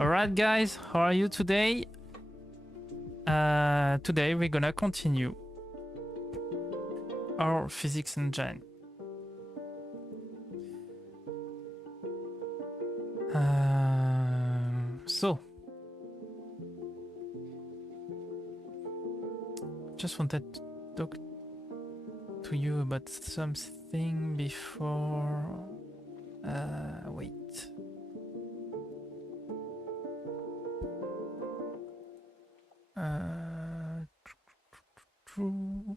Alright guys, how are you today? Today we're gonna continue our physics engine. So just wanted to talk to you about something before wait. True.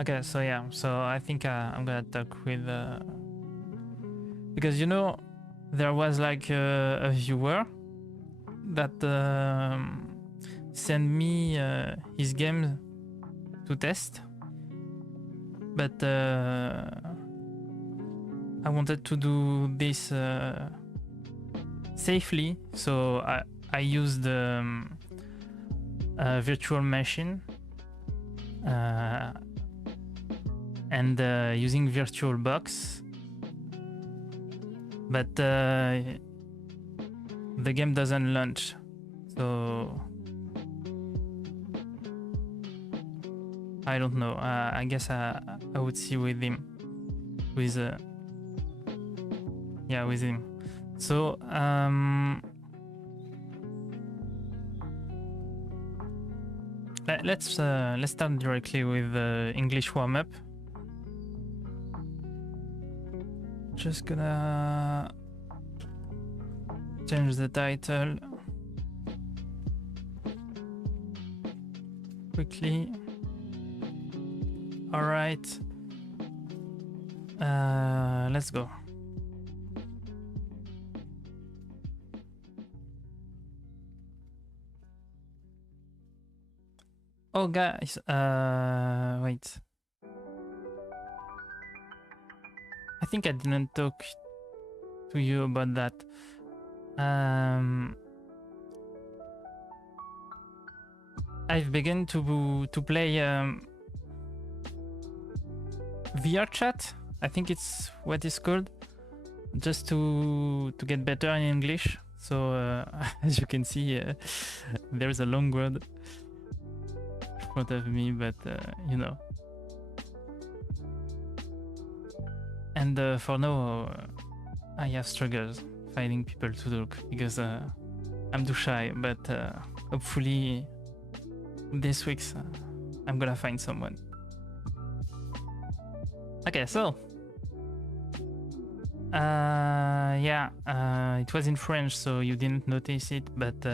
Okay, so yeah, so I think I'm gonna talk with because you know there was like a viewer that sent me his game to test, but I wanted to do this safely, so I used a virtual machine and using VirtualBox, but the game doesn't launch, so I don't know. I guess I would see with him, with yeah, with him. So let's start directly with the English warm-up. Just gonna change the title quickly. All right, let's go. Oh guys, wait. I think I didn't talk to you about that. I've begun to play VR chat. I think it's what it's called, just to get better in English. So as you can see, there's a long word in front of me, but you know. And for now, I have struggles finding people to talk because I'm too shy. But hopefully, this week I'm gonna find someone. Okay, so yeah, it was in French, so you didn't notice it, but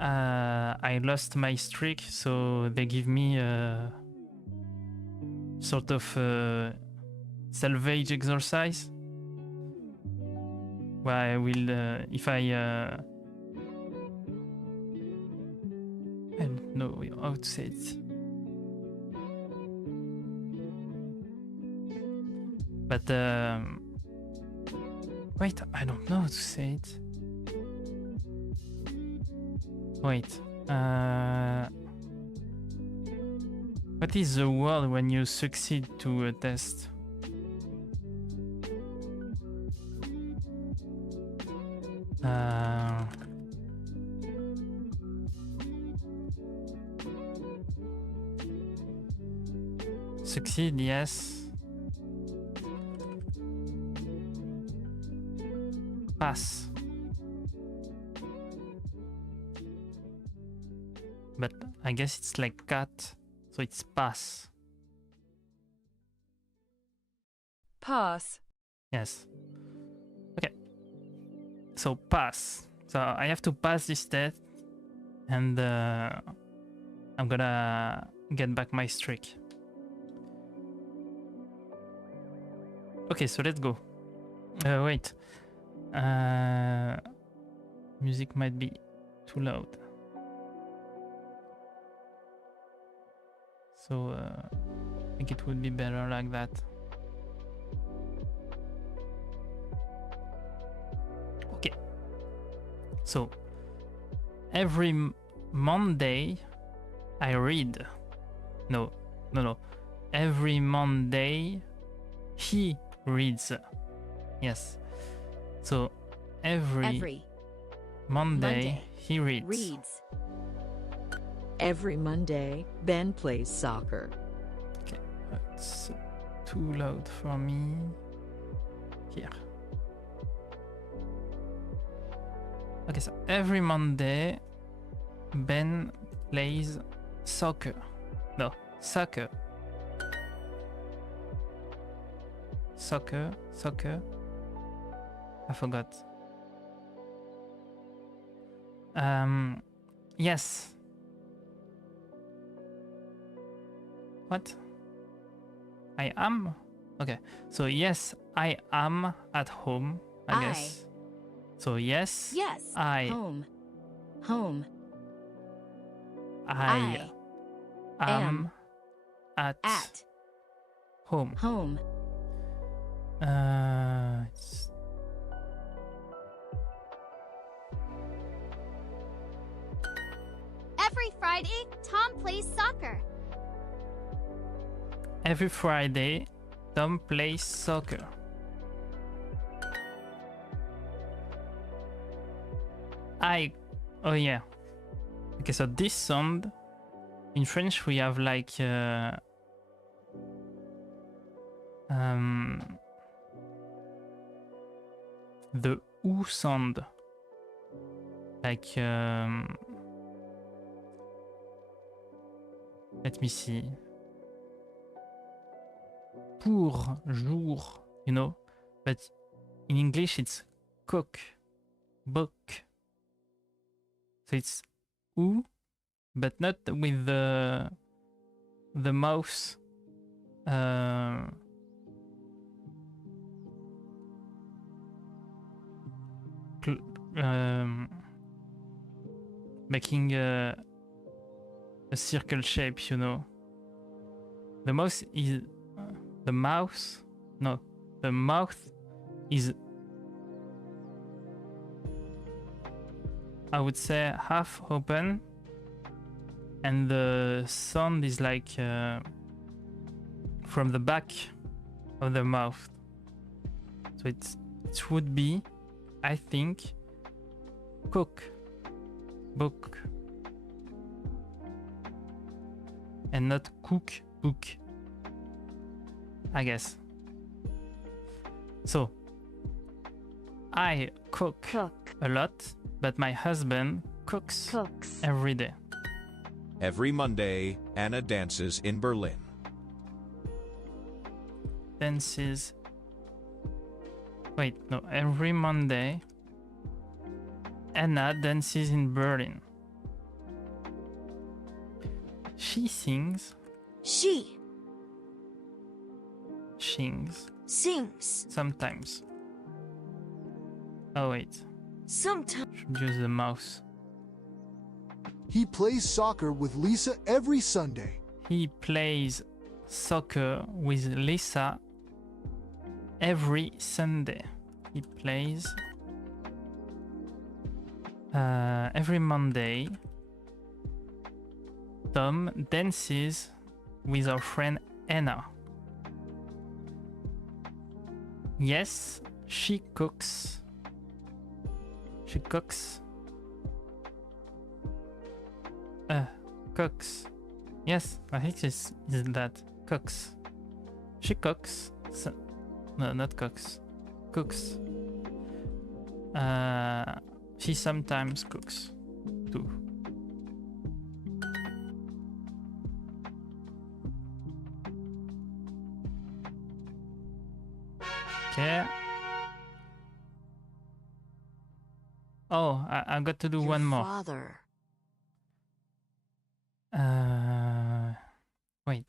I lost my streak, so they give me a sort of salvage exercise where I will, if I don't know how to say it, but wait, I don't know how to say it. Wait, what is the word when you succeed to a test? Succeed, yes. Pass. But I guess it's like cat, so it's pass. Pass. Yes. Okay. So pass. So I have to pass this test, and I'm gonna get back my streak. Okay, so let's go. Wait. Music might be too loud. So I think it would be better like that. Okay. So every Monday I read. No. Every Monday he reads. Yes. So every Monday he reads. Every Monday, Ben plays soccer. Okay, that's too loud for me. Here. Okay, so every Monday Ben plays soccer. No, soccer. Soccer. I forgot. Yes. What? I am? Okay. So yes, I am at home, I guess. So yes. Yes. I Home. I am at home. It's Every Friday, Tom plays soccer. every Friday, Tom plays soccer. Oh yeah. Okay, so this sound in French we have like the ou sound, like let me see, pour jour, you know, but in English it's cook, book, so it's ou, but not with the mouth making a circle shape, you know. The mouth is the mouth is, I would say, half open, and the sound is like from the back of the mouth. So it would be, I think, cook, book, and not cook, book, I guess. So I cook a lot, but my husband cooks every day. Every Monday, Anna dances in Berlin. Dances. Wait, no. Every Monday, Anna dances in Berlin. She sings. She Sings. Sometimes. Oh wait. sometimes Should use the mouse. He plays soccer with Lisa every Sunday. He plays soccer with Lisa every Sunday. He plays every Monday. Tom dances with our friend Anna. Yes, she cooks. She cooks. Cooks. Yes, I think it's that. Cooks. She cooks. No, not cooks. Cooks. She sometimes cooks too. Okay. Oh, I got to do one more. Father. Wait.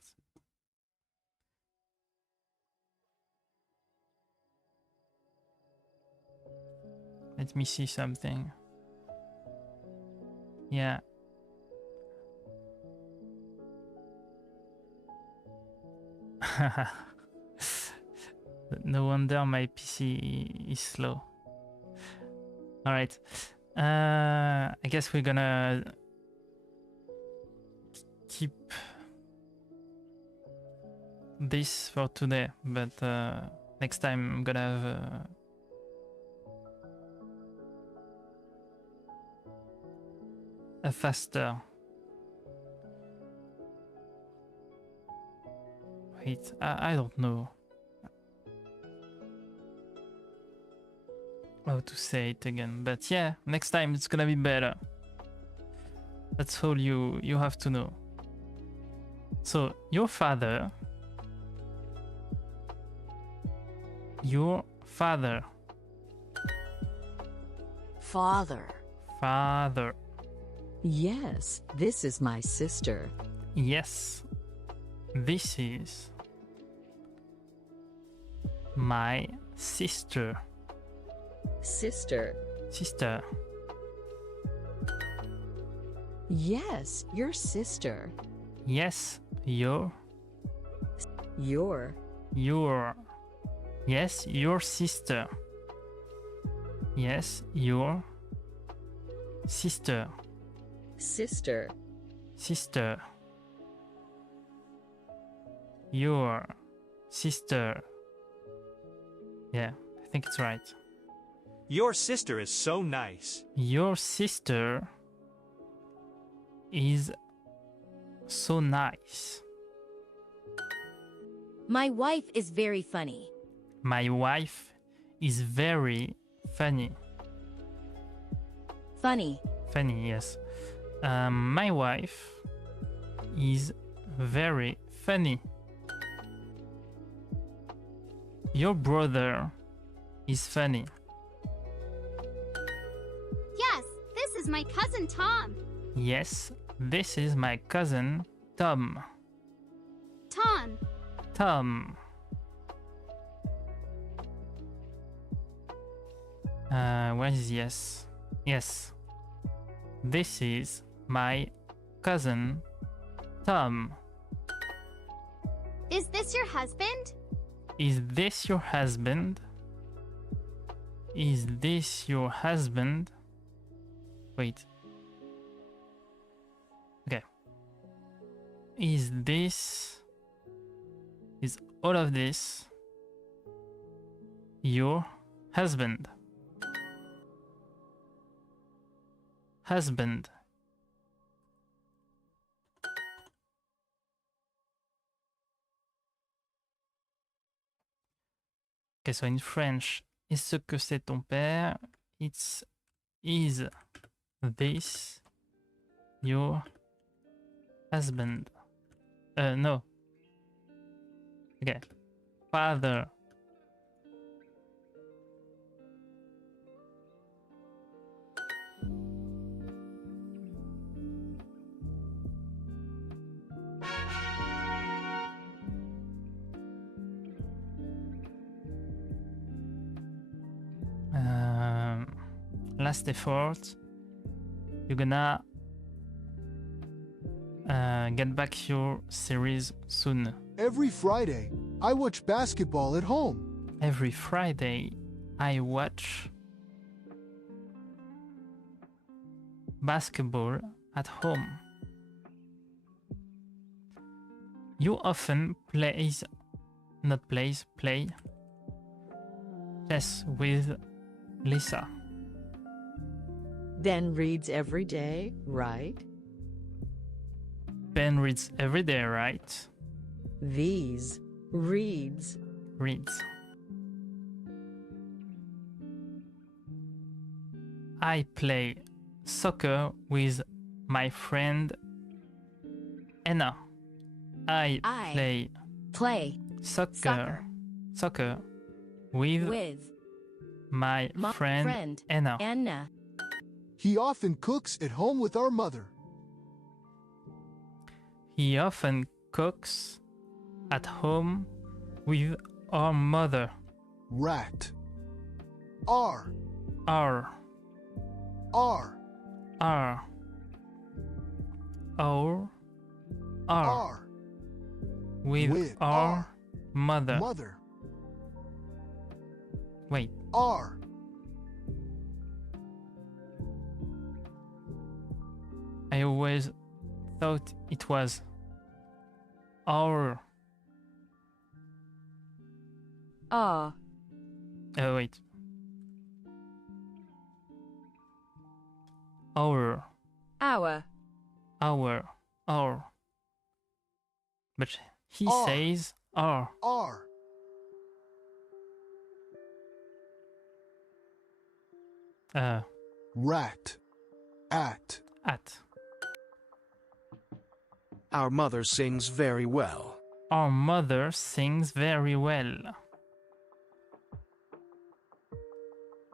Let me see something. Yeah. No wonder my PC is slow. All right. I guess we're gonna keep this for today, but next time I'm gonna have a faster. Wait, I don't know how to say it again, but yeah, next time it's gonna be better. That's all you have to know. So your father, Father. father. Yes, this is my sister. Yes, this is my sister. Sister. Sister. Yes, your sister. Yes, your. Your. Yes, your sister. Yes, your sister. Sister. Sister. Your sister. Yeah, I think it's right. Your sister is so nice. Your sister is so nice. My wife is very funny. My wife is very funny. Funny. Funny, yes. My wife is very funny. Your brother is funny. Yes, this is my cousin Tom. Yes, this is my cousin Tom. Tom. Tom. Where is yes? Yes. This is my cousin Tom. Is this your husband? Is this your husband? Is this your husband? Wait. Okay. Is all of this your husband? Husband. Okay, so in French, est-ce que c'est ton père? It's is this your husband? No. Okay. Father. Last effort. You're gonna get back your series soon. Every Friday, I watch basketball at home. Every Friday, I watch basketball at home. You often play chess with Lisa. Ben reads every day, right? Ben reads every day, right? These reads. Reads. I play soccer with my friend Anna. I play soccer with my friend Anna. He often cooks at home with our mother. He often cooks at home with our mother. Rat. R. R. R. R. R. R. With our mother. Mother. Wait. R. I always thought it was our. Ah. Oh, wait. Our. Our. Our. But he Our. says our. R. Rat. At. At. Our mother sings very well. Our mother sings very well.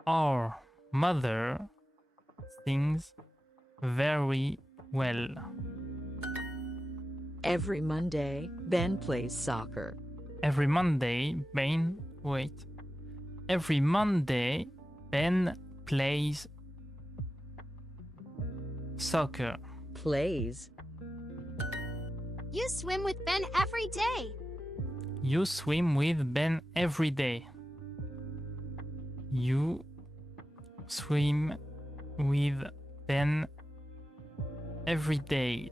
Our mother sings very well. Every Monday, Ben plays soccer. Every Monday, Every Monday, Ben plays soccer. Plays. You swim with Ben every day. You swim with Ben every day. You swim with Ben every day.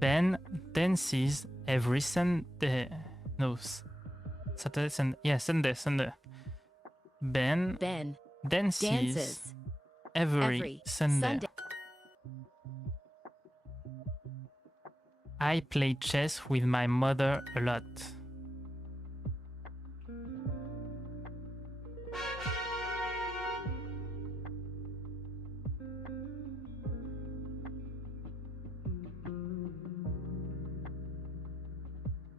Ben dances every Sunday. No, Saturday, Sunday. Yeah, Sunday. Ben Ben dances every Sunday. I play chess with my mother a lot.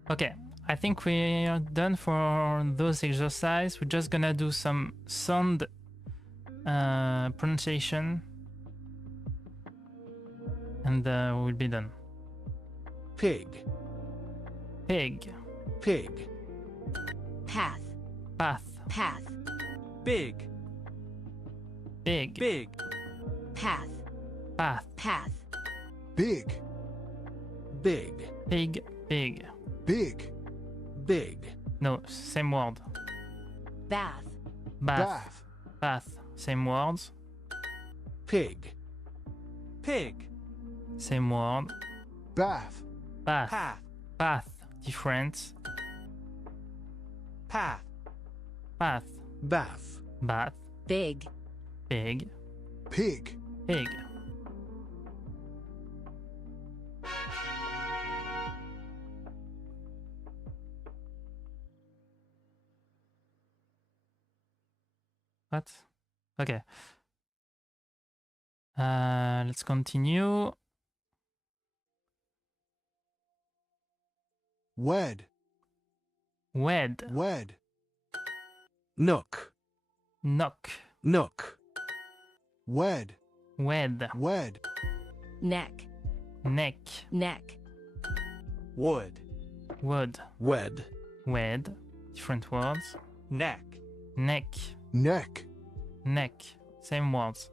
Okay, I think we are done for those exercises. We're just gonna do some sound pronunciation and we'll be done. Pig. Pig. Pig. Path. Path. Path. Big. Big. Big. Path. Path. Path. Big. Big. Pig. Big. Big. Big. No, same word. Bath. Bath. Bath. Bath. Same words. Pig. Pig. Same word. Bath. Bath. Path. Path. Different. Path. Path. Bath. Bath. Big. Big. Pig. Pig. What? Okay. Let's continue. Wed. Wed. Wed. Nook. Knock. Nook. Wed. Wed. Wed. Neck. Neck. Neck. Wood. Wood. Wed. Wed. Different words. Neck. Neck. Neck. Neck. Same words.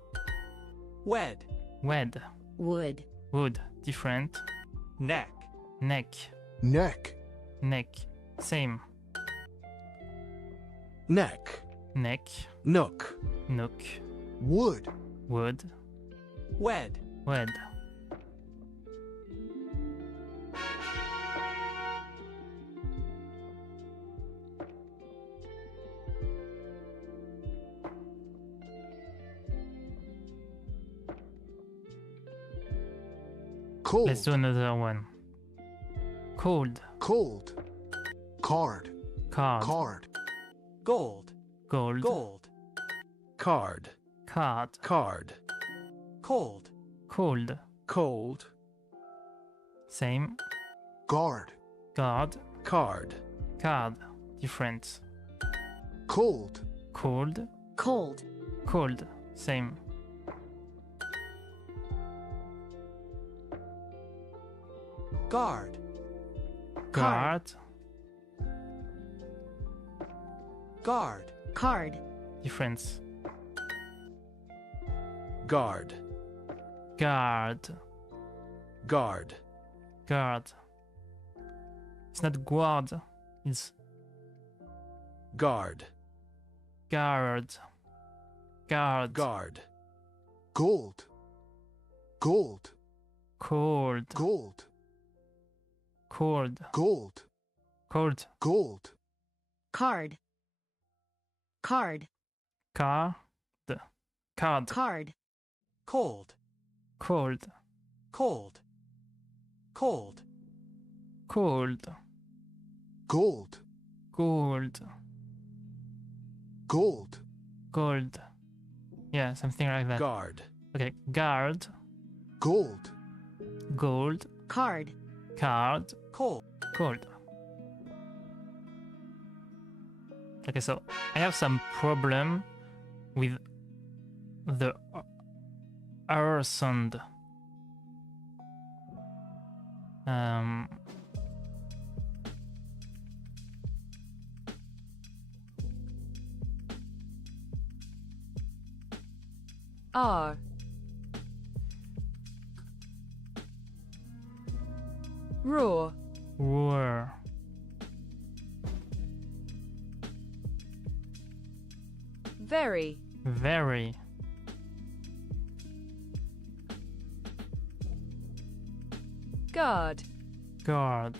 Wed. Wed. Wood. Wood. Different. Neck. Neck. Neck. Neck. Same. Neck. Neck. Nook. Nook. Wood. Wood. Wed. Wed. Cold. Let's do another one. Cold. Cold. Card. Card. Card. Gold. Gold. Gold. Card. Card. Card. Cold. Cold. Cold. Same. Guard. Guard. Card. Card. Different. Cold. Cold. Cold. Cold. Same. Guard. Guard. Guard. Card. Difference. Guard. Guard. Guard. Guard. It's not guard. It's Guard. guard. Guard. Guard. Gold. Gold. Cold. Gold. Cold. Gold. Cold. Gold. Card. Card. Card. Card. Card. Cold. Cold. Cold. Cold. Cold. Gold. Gold. Gold. Gold. Yeah, something like that. Guard. Okay, guard. Gold. Gold. Card. Card. Cold. Gold. Okay, so I have some problem with the R sound. R. Raw. Roar. Very. Very. Guard. Guard.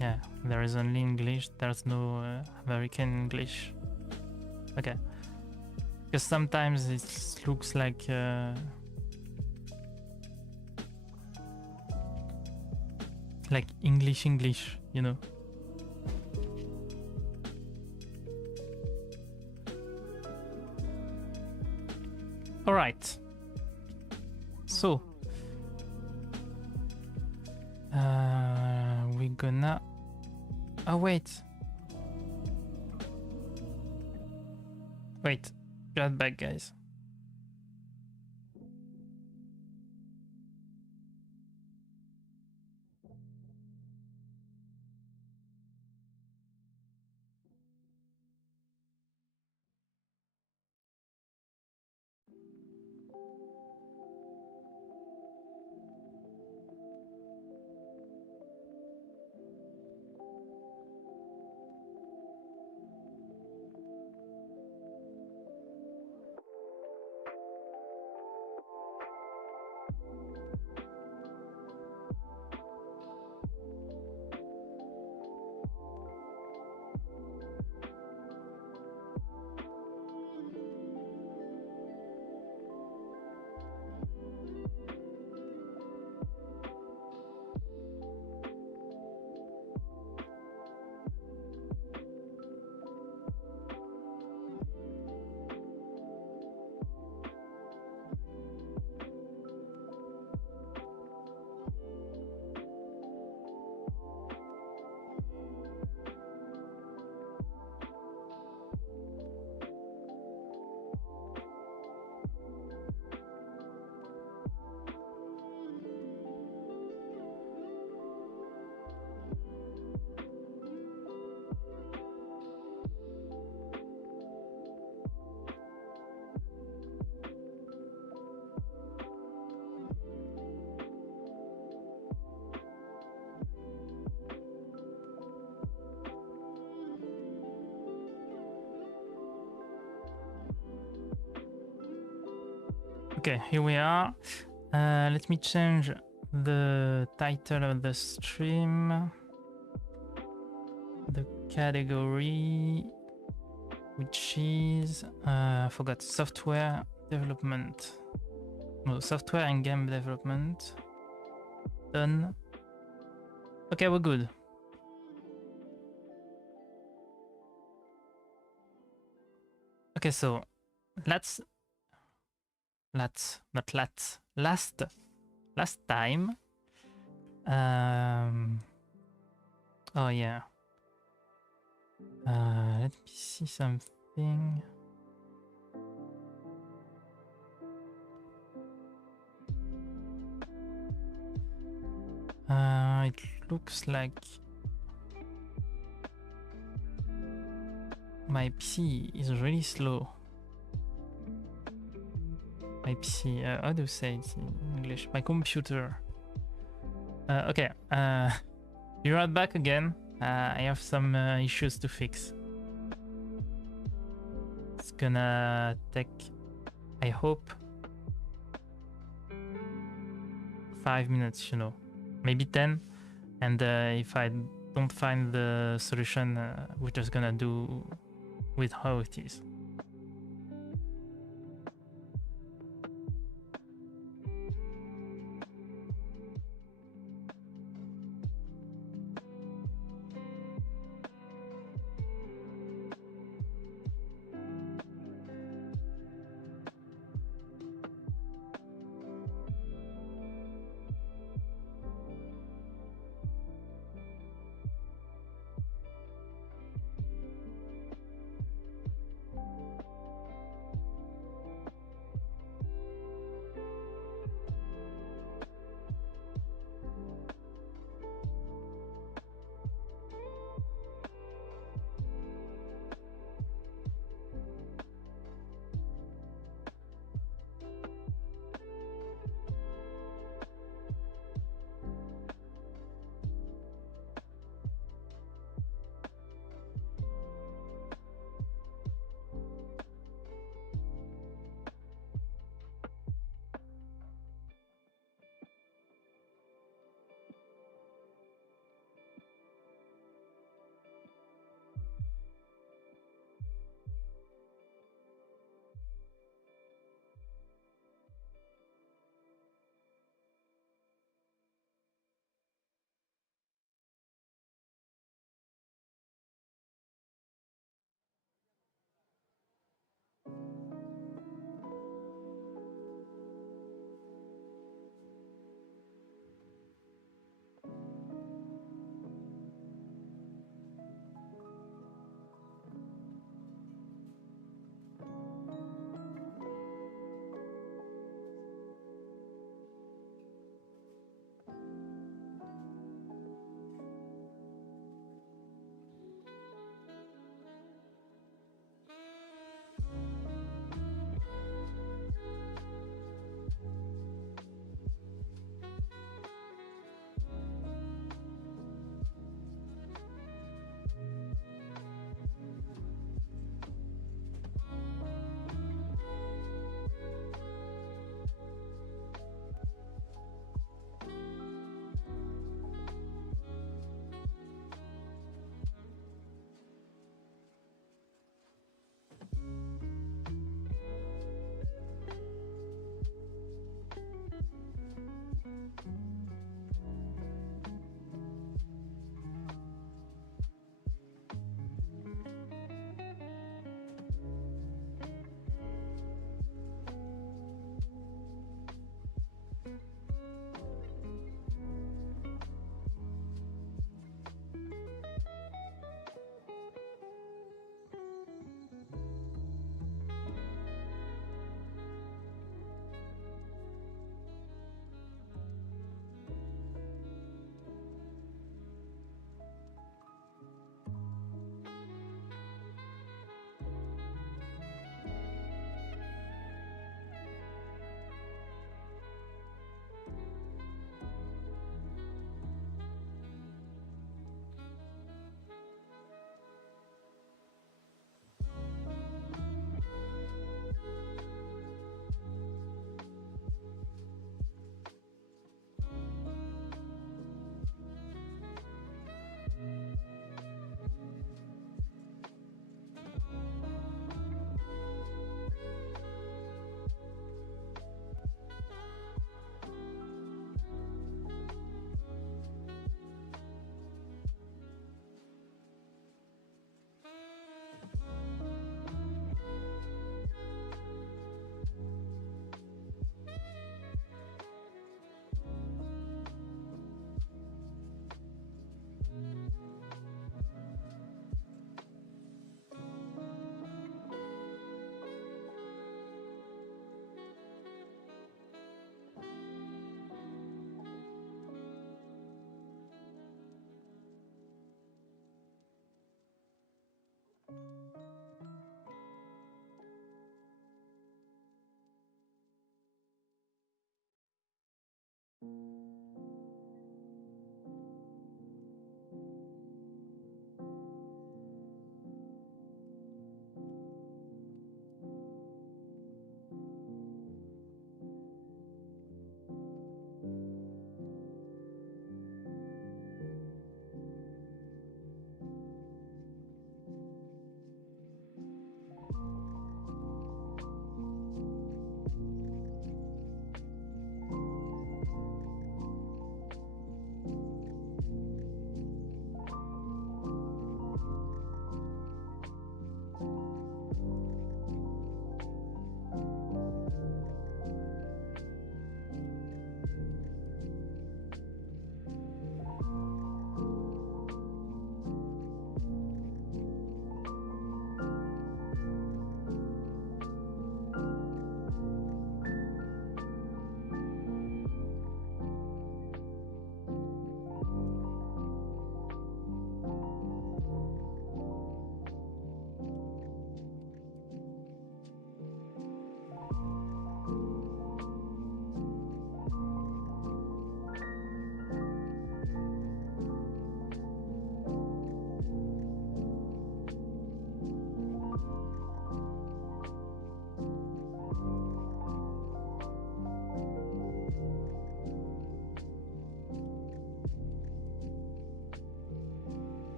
Yeah, there is only English. There's no American English. Okay. Because sometimes it looks like English, you know. All right. So we're gonna. Oh wait. Wait. Be right back, guys. Okay, here we are. Let me change the title of the stream. The category, which is I forgot, software development. No, software and game development. Done. Okay, we're good. Okay, so last time. Oh yeah. Let me see something. It looks like my PC is really slow. My PC, how do you say it in English? My computer. Okay, be right back again. I have some issues to fix. It's gonna take, I hope, 5 minutes, maybe 10. And if I don't find the solution, we're just gonna do with how it is.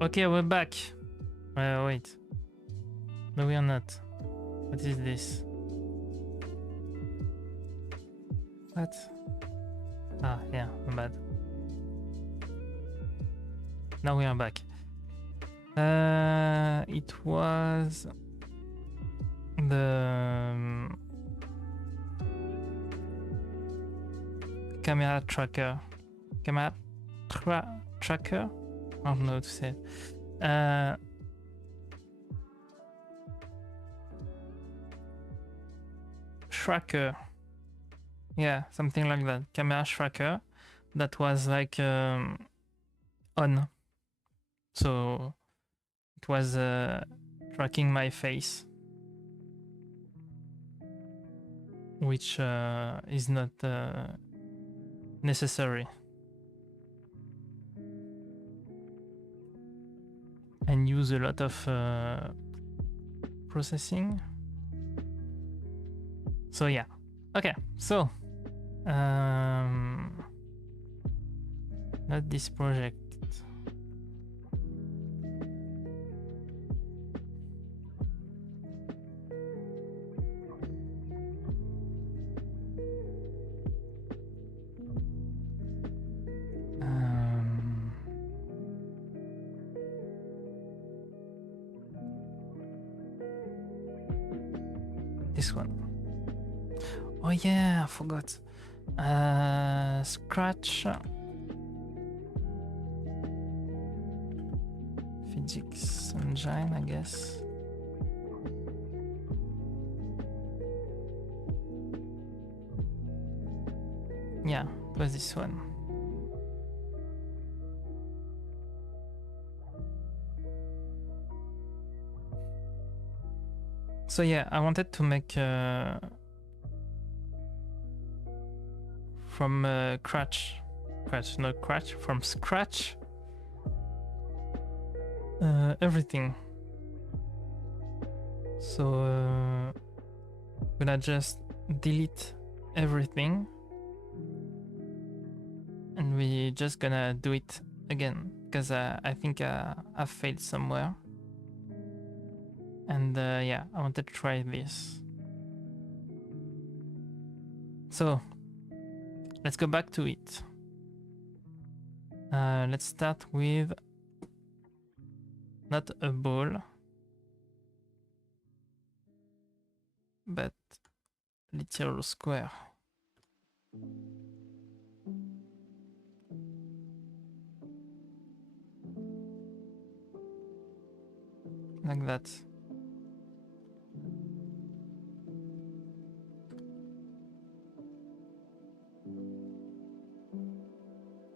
Okay, we're back. Wait. No, we are not. What is this? What? Ah, yeah, my bad. Now we are back. It was the camera tracker. Camera tracker? I don't know how to say it. Tracker. Yeah, something like that. Camera tracker that was like on. So it was tracking my face, which is not necessary. And use a lot of processing. So yeah. Okay, so not this project. This one. Oh yeah, I forgot. Scratch. Physics engine, I guess. Yeah, it was this one. So yeah, I wanted to make from from scratch everything. So gonna just delete everything and we just gonna do it again because I think I failed somewhere. And yeah, I wanted to try this. So let's go back to it. Let's start with not a ball, but literal square. Like that.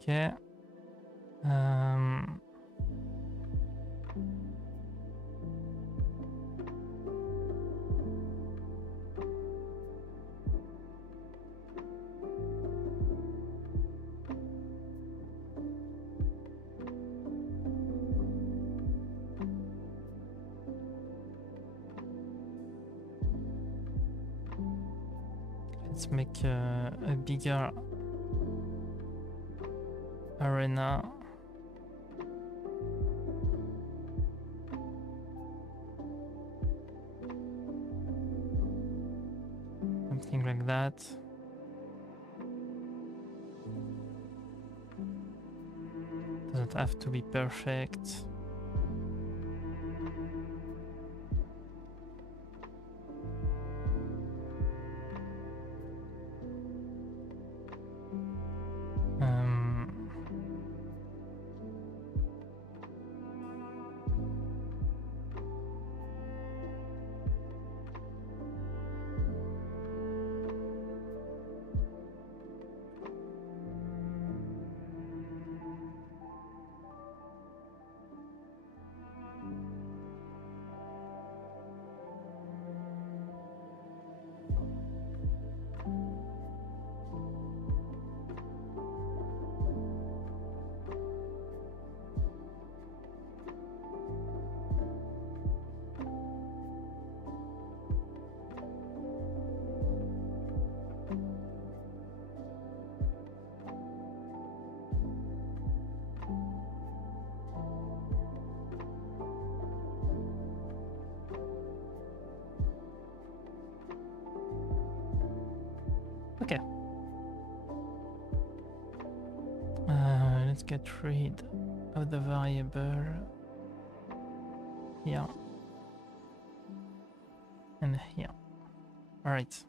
Okay. Let's make a bigger arena. Something like that. Doesn't have to be perfect. Let's get rid of the variable here and here. All right.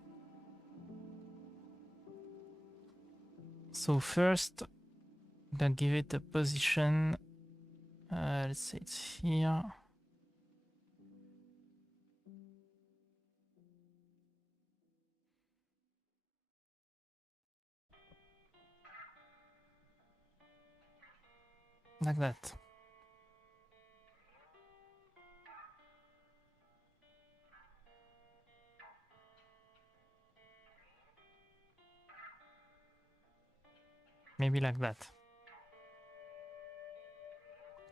So first, I'm gonna give it a position. Let's say it's here. Like that. Maybe like that.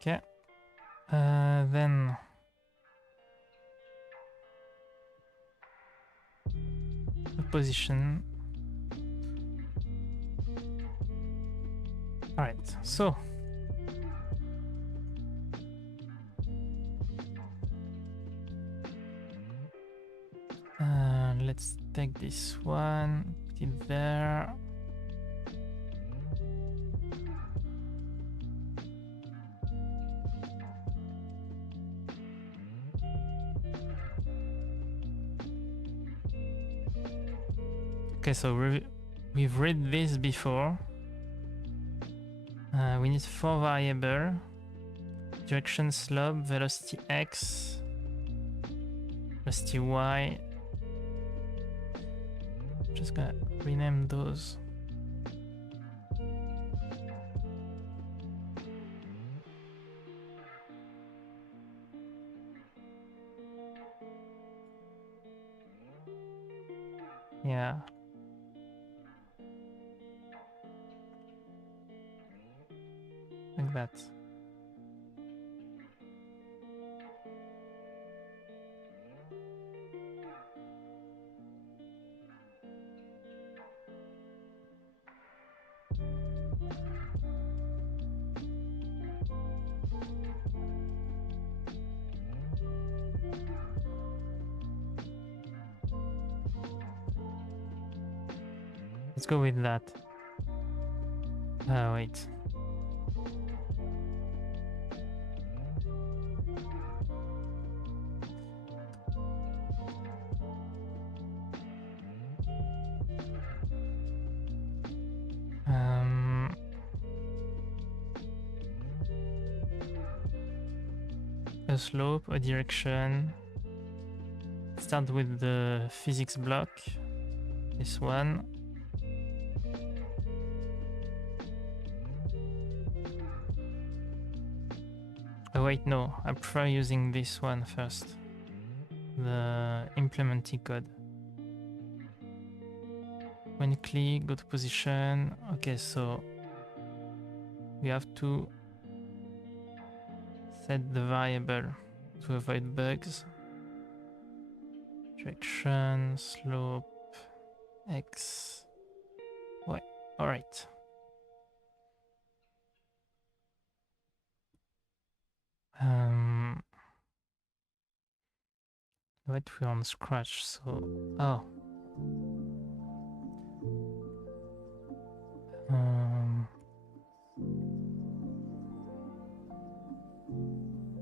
Okay. Then the position. All right. So let's take this one, put it there. Okay, so we've read this before. We need 4 variables: direction, slope, velocity x, velocity y. Just gonna rename those. Yeah. Like that. Let's go with that. Wait. A slope, a direction. Start with the physics block. This one. Oh wait, no, I prefer using this one first. The implementing code. When you click, go to position. Okay, so we have to set the variable to avoid bugs. Direction, slope, x, y. All right. Wait, we're on Scratch, so oh.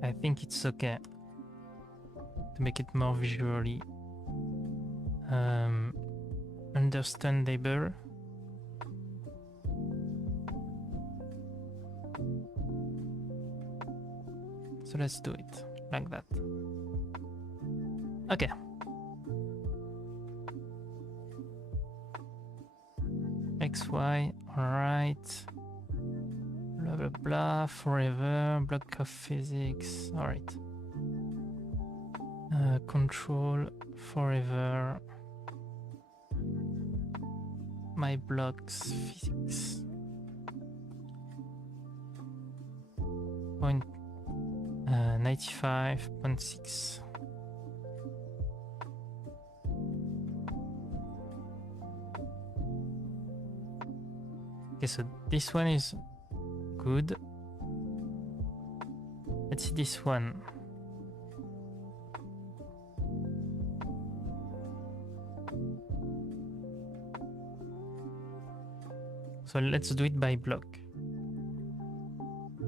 I think it's okay to make it more visually understandable. So let's do it like that. Okay. XY, alright. Blah blah blah, forever, block of physics, alright. Control, forever. My blocks, physics. Point 95.6. Okay, so this one is good. Let's see this one. So let's do it by block.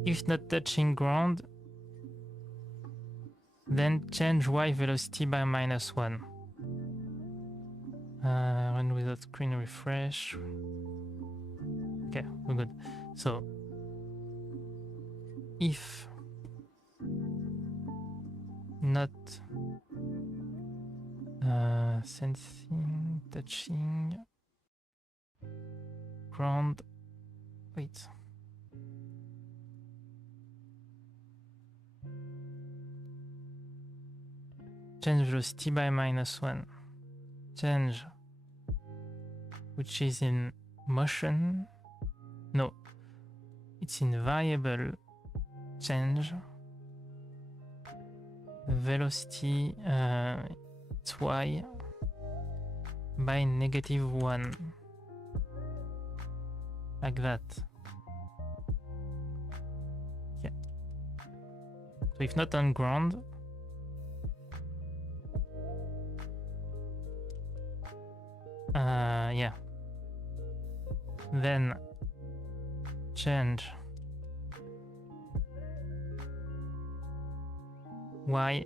If not touching ground, then change y velocity by -1. Run without screen refresh. Okay, we're good. So if not sensing, touching ground, wait. Change velocity by -1. Change, which is in motion. No, it's in variable. Change velocity, it's y by -1, like that. Yeah. So if not on ground, yeah, then change y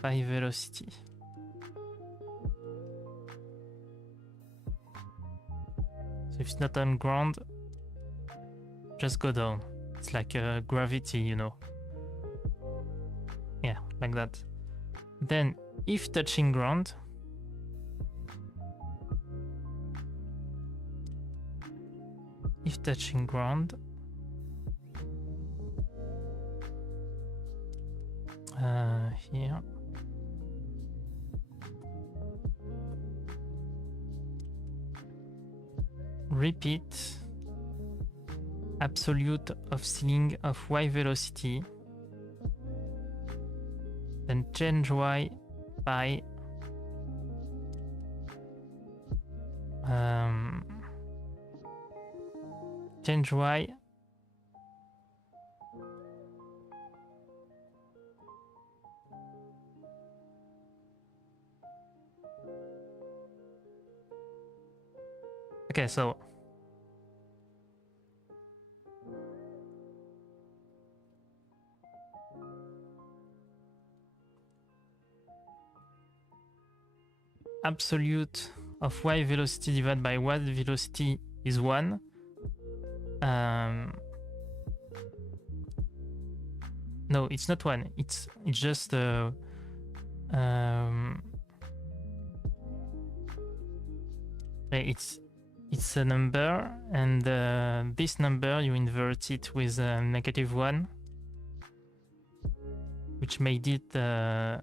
by velocity. So if it's not on ground, just go down. It's like gravity, you know. Yeah, like that. Then if touching ground, here, repeat absolute of ceiling of y velocity, then change y by change y okay, so absolute of y velocity divided by y velocity is 1. No, it's not 1. It's just it's a number, and this number you invert it with -1, which made it the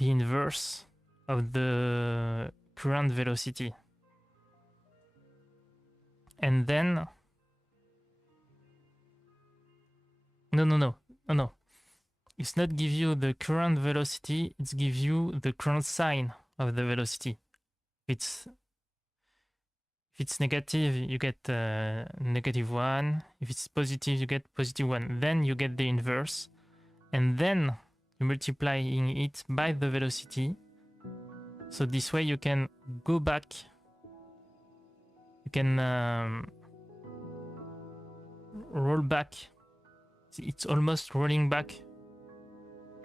inverse of the current velocity. And then no, it's not give you the current velocity, it's give you the current sign of the velocity. If it's negative, you get -1. If it's positive, you get +1. Then you get the inverse, and then you multiplying it by the velocity. So this way you can go back. You can roll back. It's almost rolling back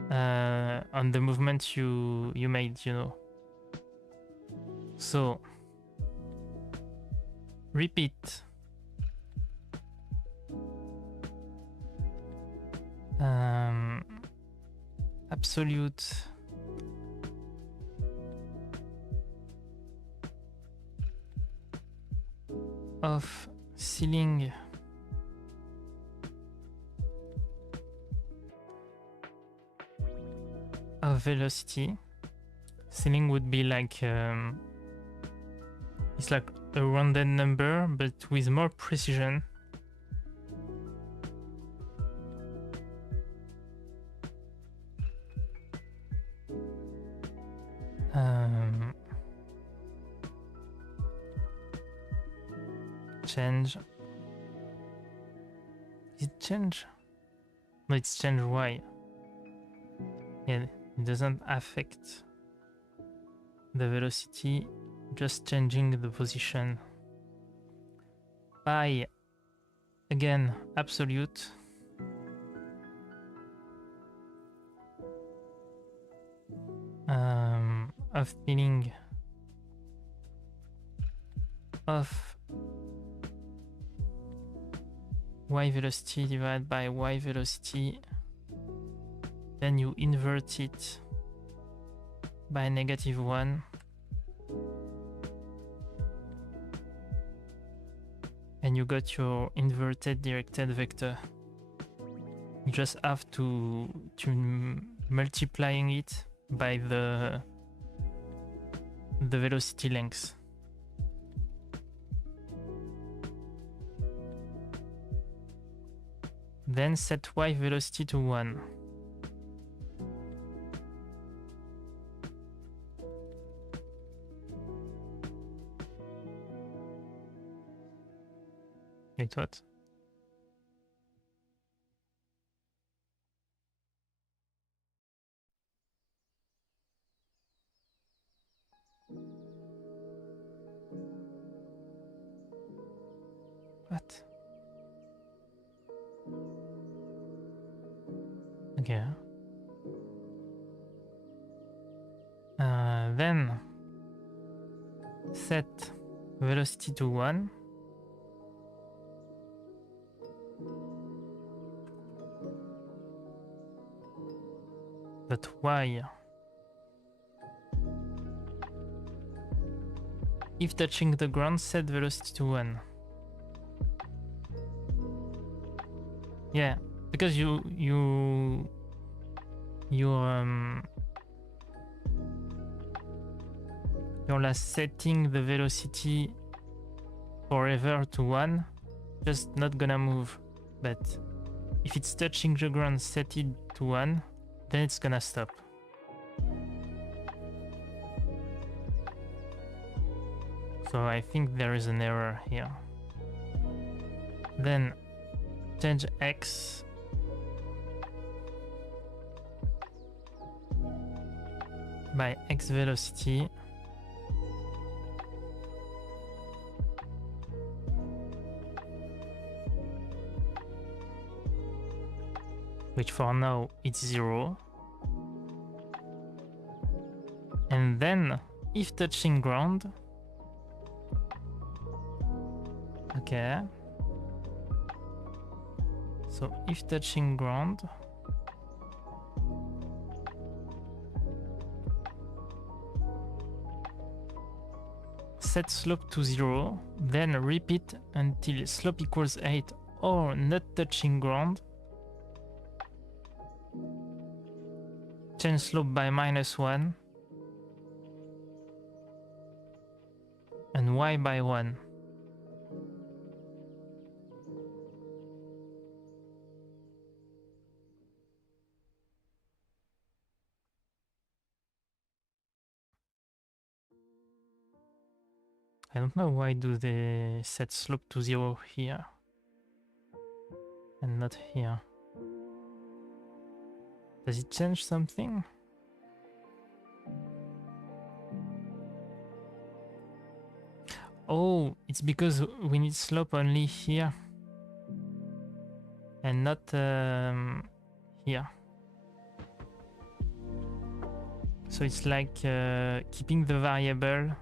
on the movement you made, you know. So repeat absolute of ceiling of velocity. Ceiling would be like it's like a rounded number, but with more precision. Change. Is it change? No, it's change y. Yeah, it doesn't affect the velocity, just changing the position by again, absolute. Of meaning of y velocity divided by y velocity, then you invert it by -1, and you got your inverted directed vector. You just have to multiplying it by the velocity length. Then set y velocity to 1. Wait, what? What? Okay. Then set velocity to 1. But why? If touching the ground, set velocity to 1. Yeah, because you're last setting the velocity forever to 1, just not gonna move. But if it's touching the ground, set it to 1, then it's gonna stop. So I think there is an error here. Then change x by x velocity which for now it's 0. And then if touching ground, okay, so if touching ground, set slope to 0, then repeat until slope equals 8 or not touching ground. Change slope by -1 and y by 1. I don't know why do they set slope to 0 here and not here. Does it change something? Oh, it's because we need slope only here and not here. So it's like keeping the variable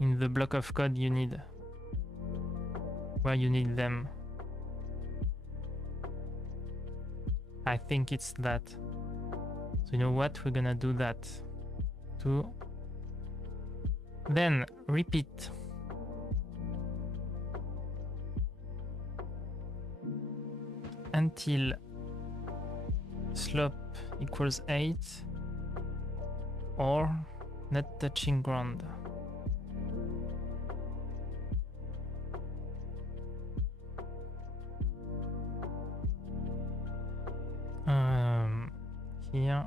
in the block of code you need, where you need them. I think it's that. So you know what? We're gonna do that too. Then repeat. Until slope equals 8 or not touching ground. Here.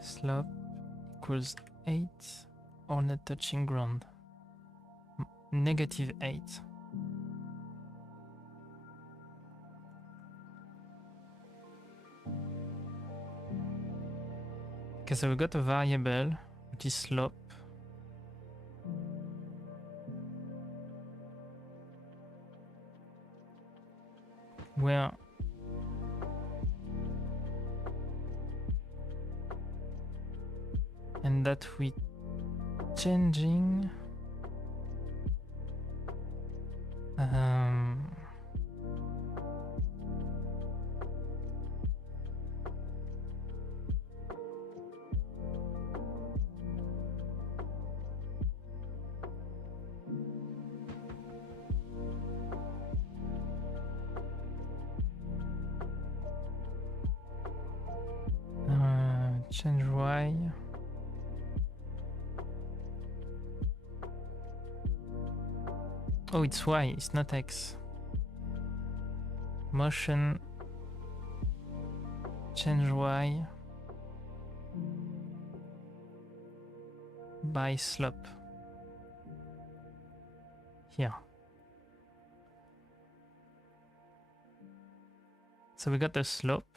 Slope equals 8 or not touching ground. -8. Okay, so we got a variable which is slope. Where and that we changing change y. Oh, it's y, it's not x. Motion change y by slope. Here. So we got the slope.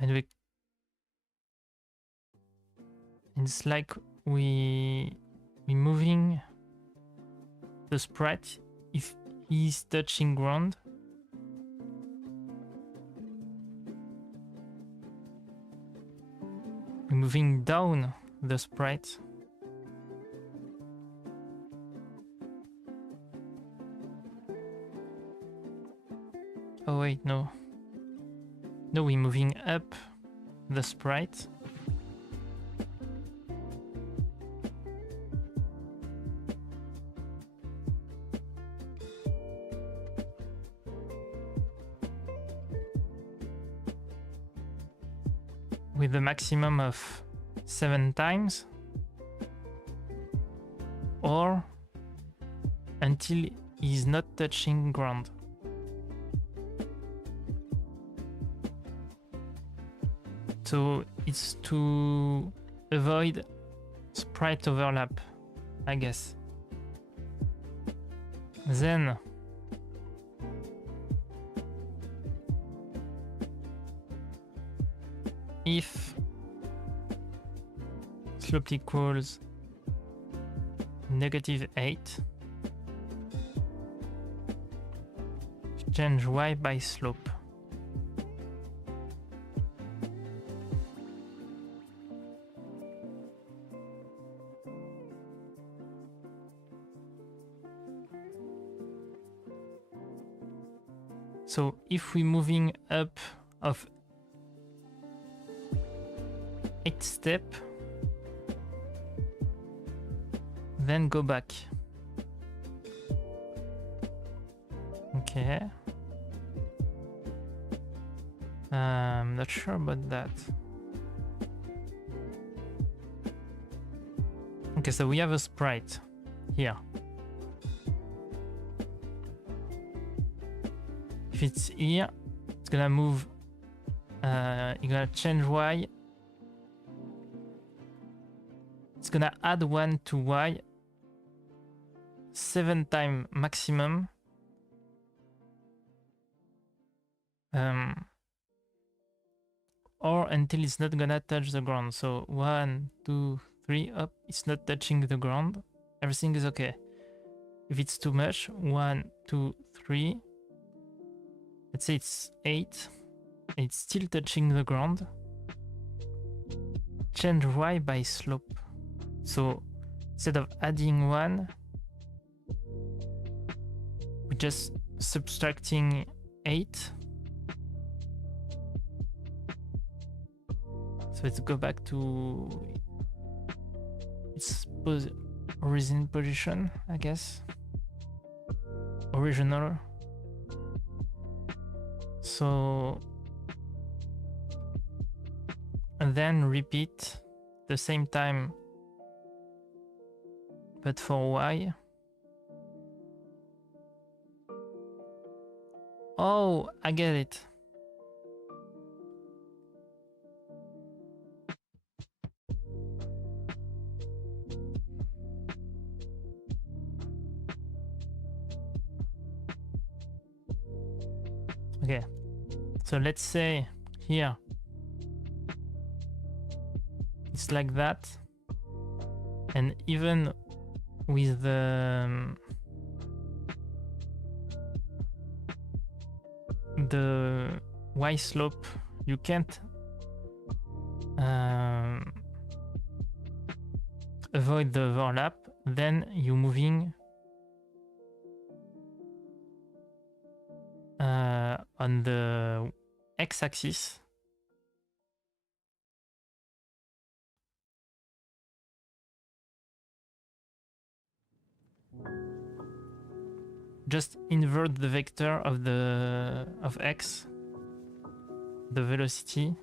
And it's like we moving the sprite if he's touching ground. We're moving down the sprite. Oh wait, no. No, we're moving up the sprite. With a maximum of 7 times, or until he's not touching ground. So it's to avoid sprite overlap, I guess. Then if slope equals -8, change y by slope. So if we're moving up of 8 step, then go back. Okay. I'm not sure about that. Okay, so we have a sprite here. If it's here, it's gonna move, you're gonna change y. It's gonna add 1 to y 7 times maximum. Or until it's not gonna touch the ground. So 1, 2, 3, up, it's not touching the ground. Everything is okay. If it's too much, 1, 2, 3. Let's say it's 8. It's still touching the ground. Change y by slope. So instead of adding 1, we're just subtracting 8. So let's go back to its origin position, I guess. Original. So, and then repeat the same time, but for y. Oh, I get it. Okay, So let's say here it's like that, and even with the y slope, you can't avoid the overlap. Then you're moving on the x-axis. Just invert the vector of x, the velocity.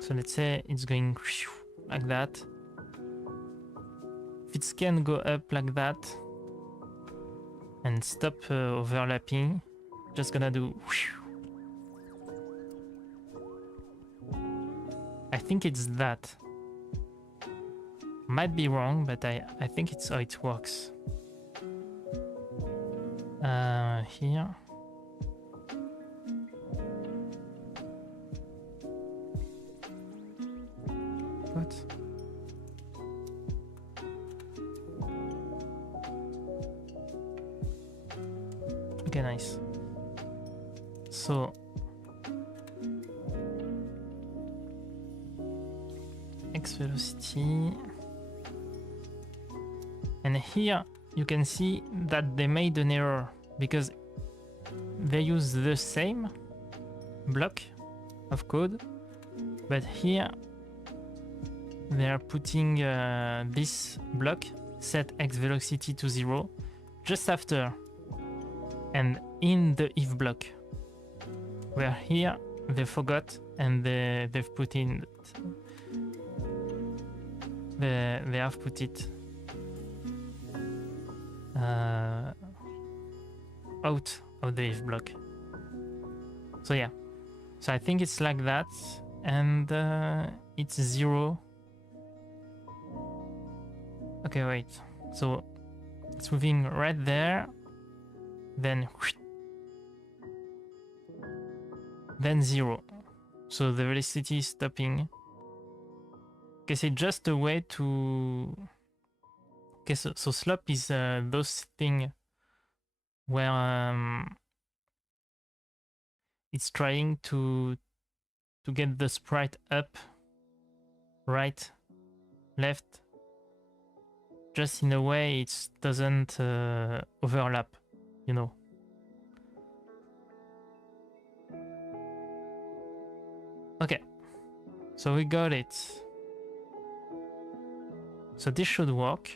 So let's say it's going like that. If it can go up like that and stop overlapping, just gonna do. I think it's that. Might be wrong, but I think it's how it works. Here. What? Okay, nice. So x velocity, and here you can see that they made an error because they use the same block of code, but here they are putting this block set x velocity to 0 just after and in the if block, where here they forgot and they've put in they have put it out of the if block. So yeah, so I think it's like that, and it's 0. Okay, wait, so it's moving right there, then 0. So the velocity is stopping. Okay, so it's just a way to... Okay, so slope is those thing where it's trying to get the sprite up, right, left, just in a way it doesn't overlap, you know. Okay, so we got it. So this should work.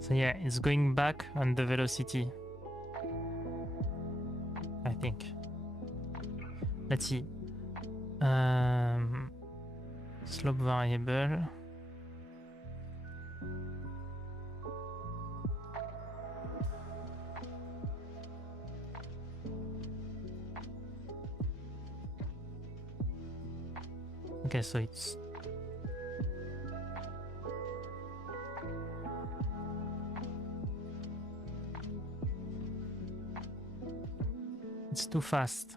So yeah, it's going back on the velocity, I think. Let's see. Slope variable. Okay, so it's too fast.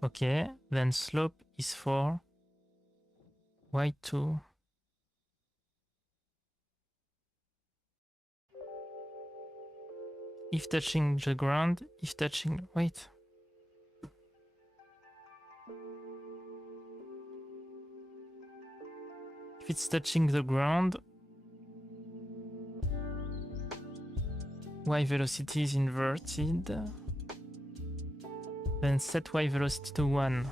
Okay, then slope is 4. Y2. If touching the ground, if touching... Wait. If it's touching the ground, Y velocity is inverted. Then set Y velocity to 1.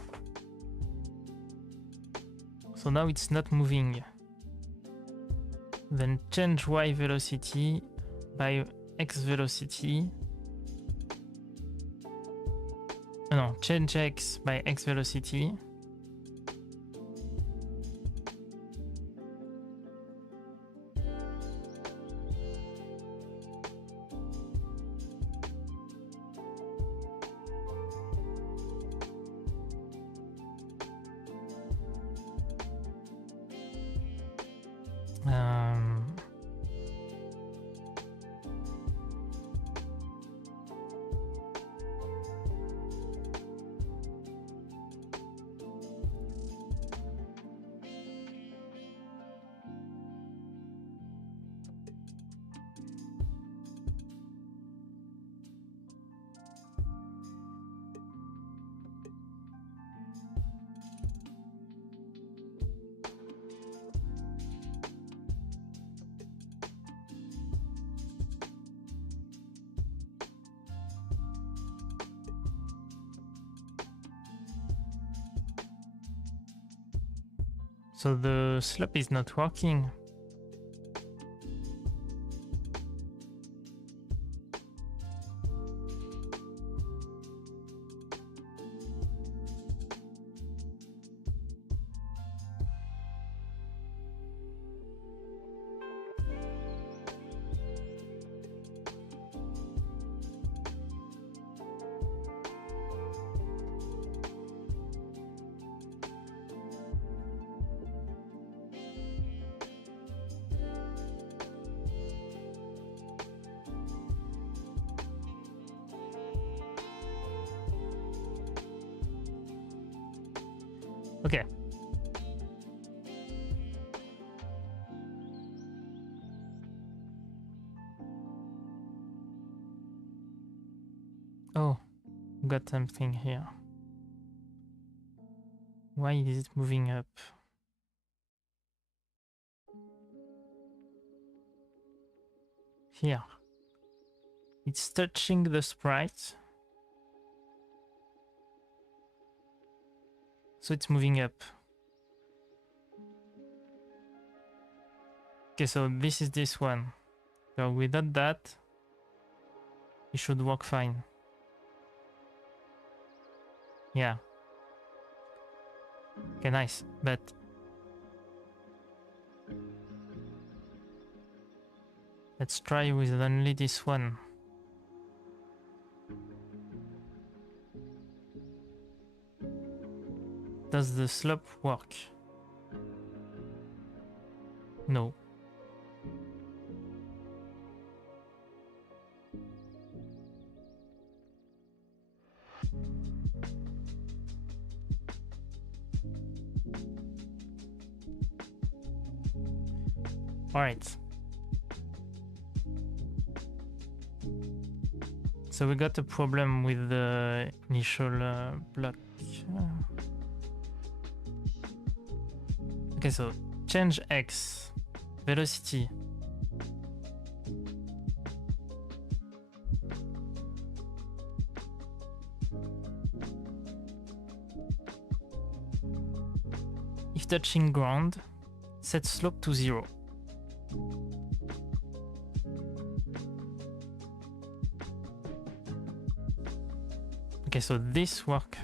So now it's not moving. Then change Y velocity by X velocity. No, change X by X velocity. So the slope is not working. Okay. Oh, got something here. Why is it moving up? Here. It's touching the sprite. So it's moving up. Okay, so this is this one. So without that, it should work fine. Yeah. Okay, nice. But let's try with only this one. Does the slope work? No. All right. So we got a problem with the initial block. Okay, so change X velocity. If touching ground, set slope to 0. Okay, so this work.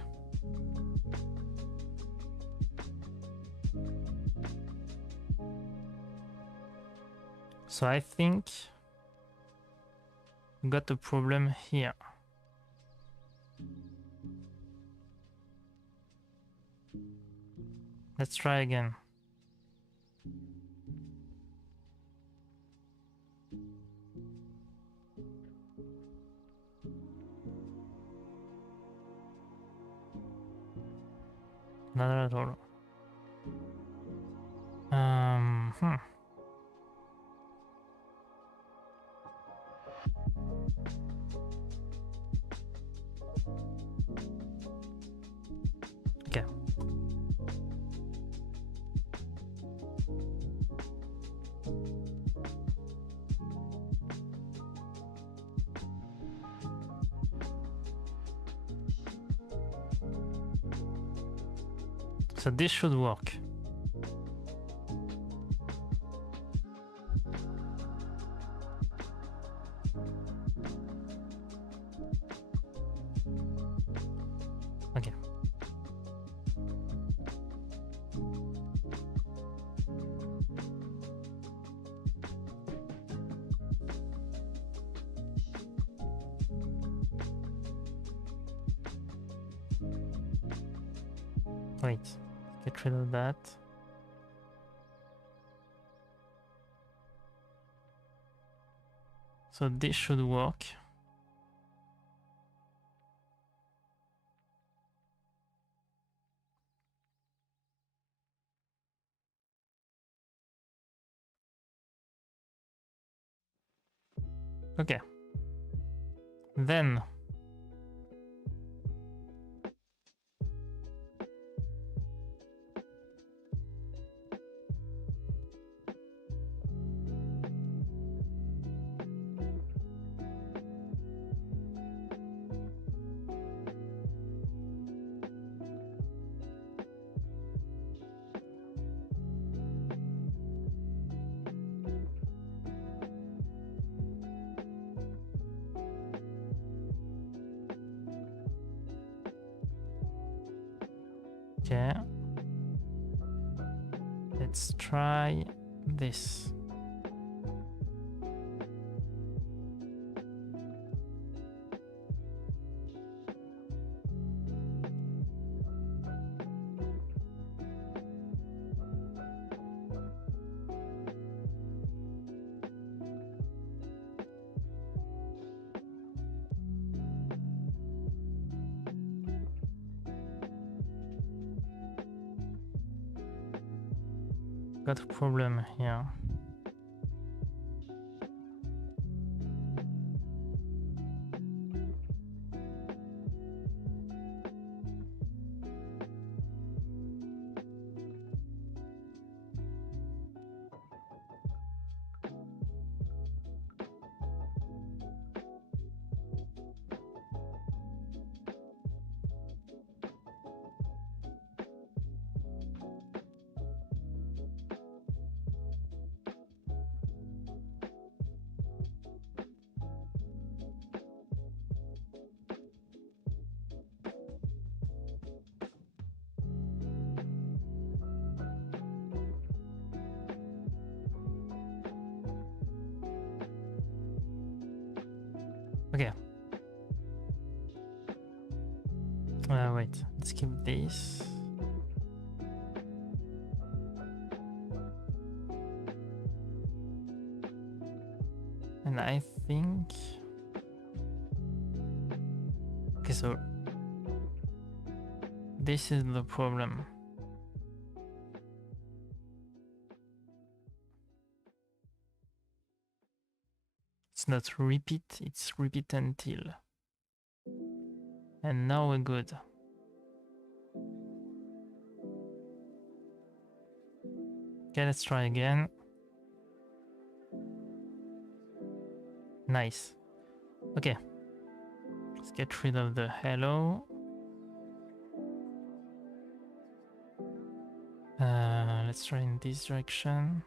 So I think we got a problem here. Let's try again. Not at all. Hmm. Okay. So this should work. Okay. Wait, get rid of that. So this should work. Okay. Then okay. Let's try this. Got a problem here. Okay. Wait, let's keep this. And I think... Okay, so this is the problem. It's not repeat, it's repeat until. And now we're good. Okay, let's try again. Nice. Okay. Let's get rid of the hello. Let's try in this direction.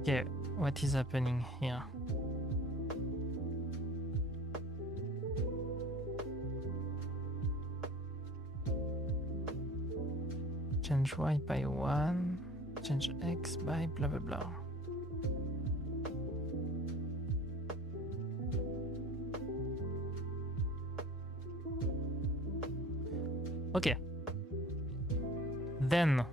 Okay, what is happening here? Change y by 1, change x by blah blah blah. Okay. Then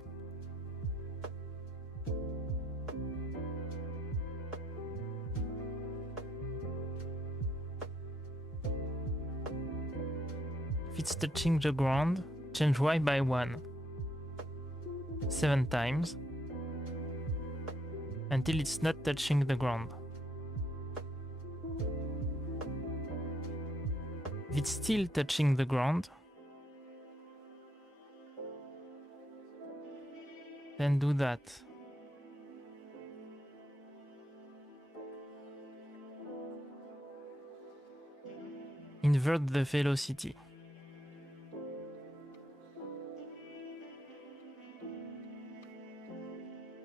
If it's touching the ground, change y by 1. 7 times. Until it's not touching the ground. If it's still touching the ground, then do that. Invert the velocity.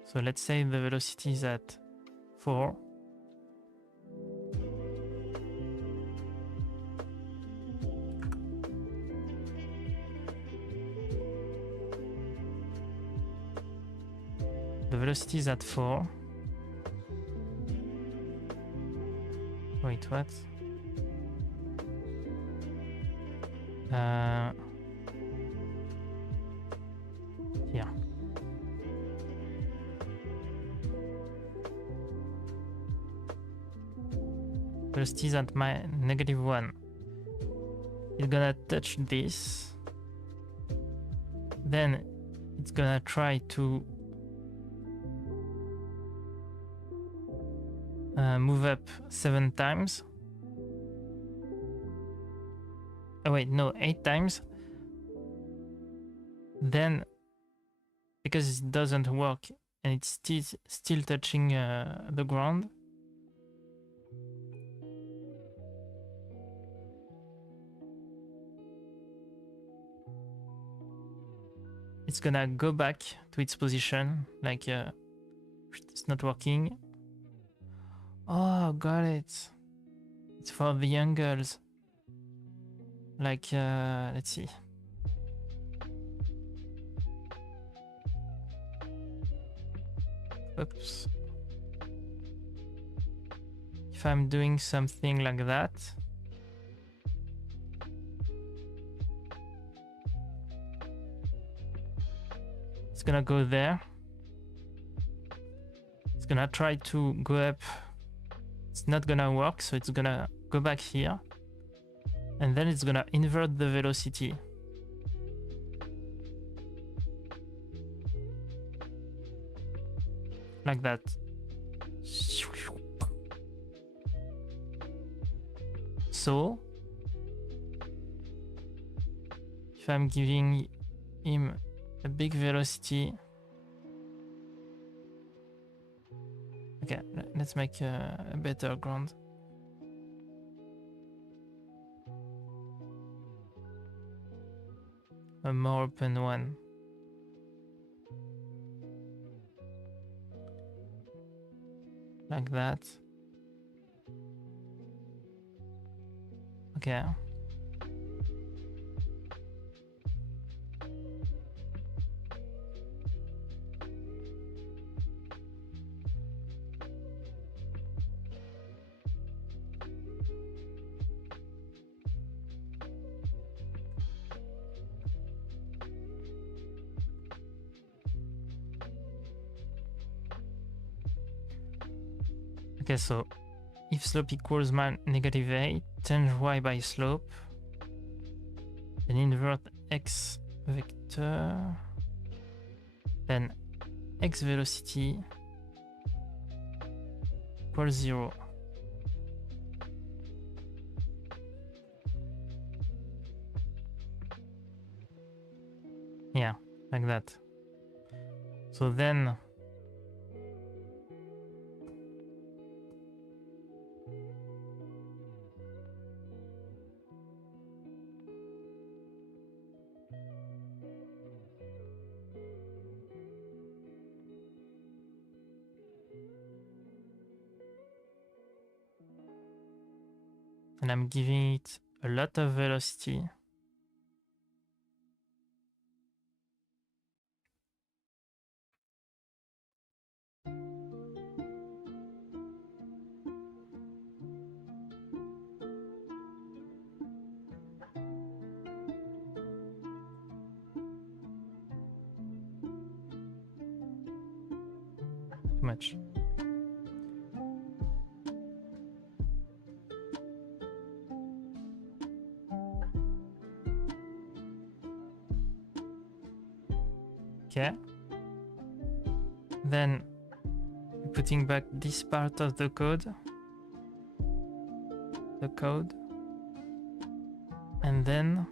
So let's say the velocity is at 4. The velocity is at 4. Wait, what? Here. Velocity is at -1. It's gonna touch this. Then it's gonna try to move up 7 times. Oh wait, no, 8 times. Then, because it doesn't work and it's still touching the ground, it's gonna go back to its position, like it's not working. Oh, got it. It's for the angles. Like, let's see. Oops. If I'm doing something like that, it's gonna go there. It's gonna try to go up. It's not gonna work, so it's gonna go back here. And then it's gonna invert the velocity. Like that. So, if I'm giving him a big velocity, okay, let's make a better ground. A more open one. Like that. Okay. Okay, so if slope equals -8, change y by slope, then invert x vector, then x velocity equals 0. Yeah, like that. So then and I'm giving it a lot of velocity. Too much. Okay. Then putting back this part of the code. And then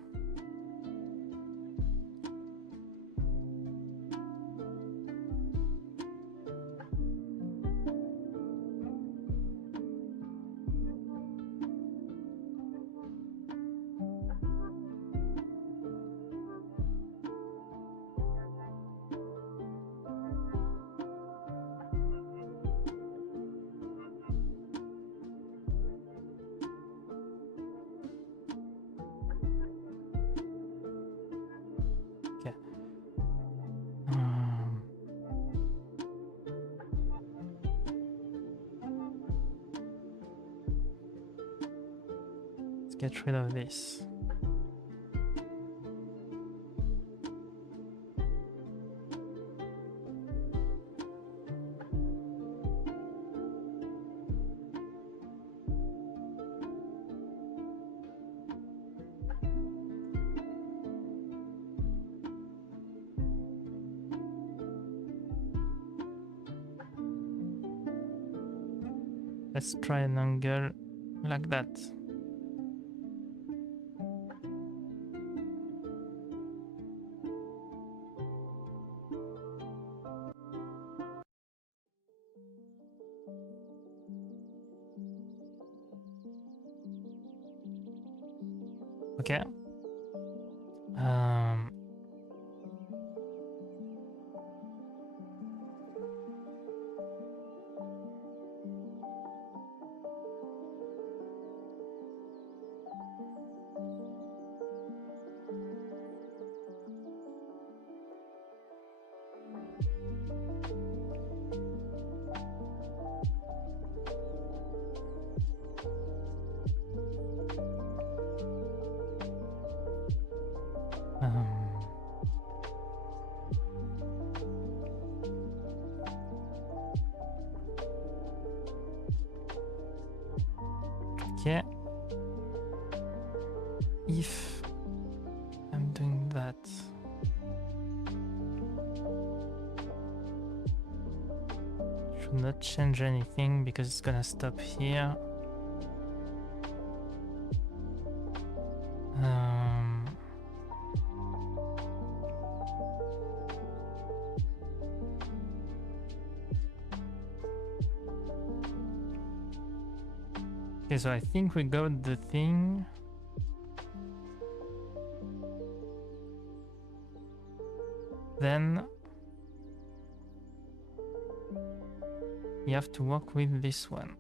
let's get rid of this. Let's try an angle like that. Okay. Okay. If I'm doing that, should not change anything because it's gonna stop here. Okay, so I think we got the thing. Then you have to work with this one.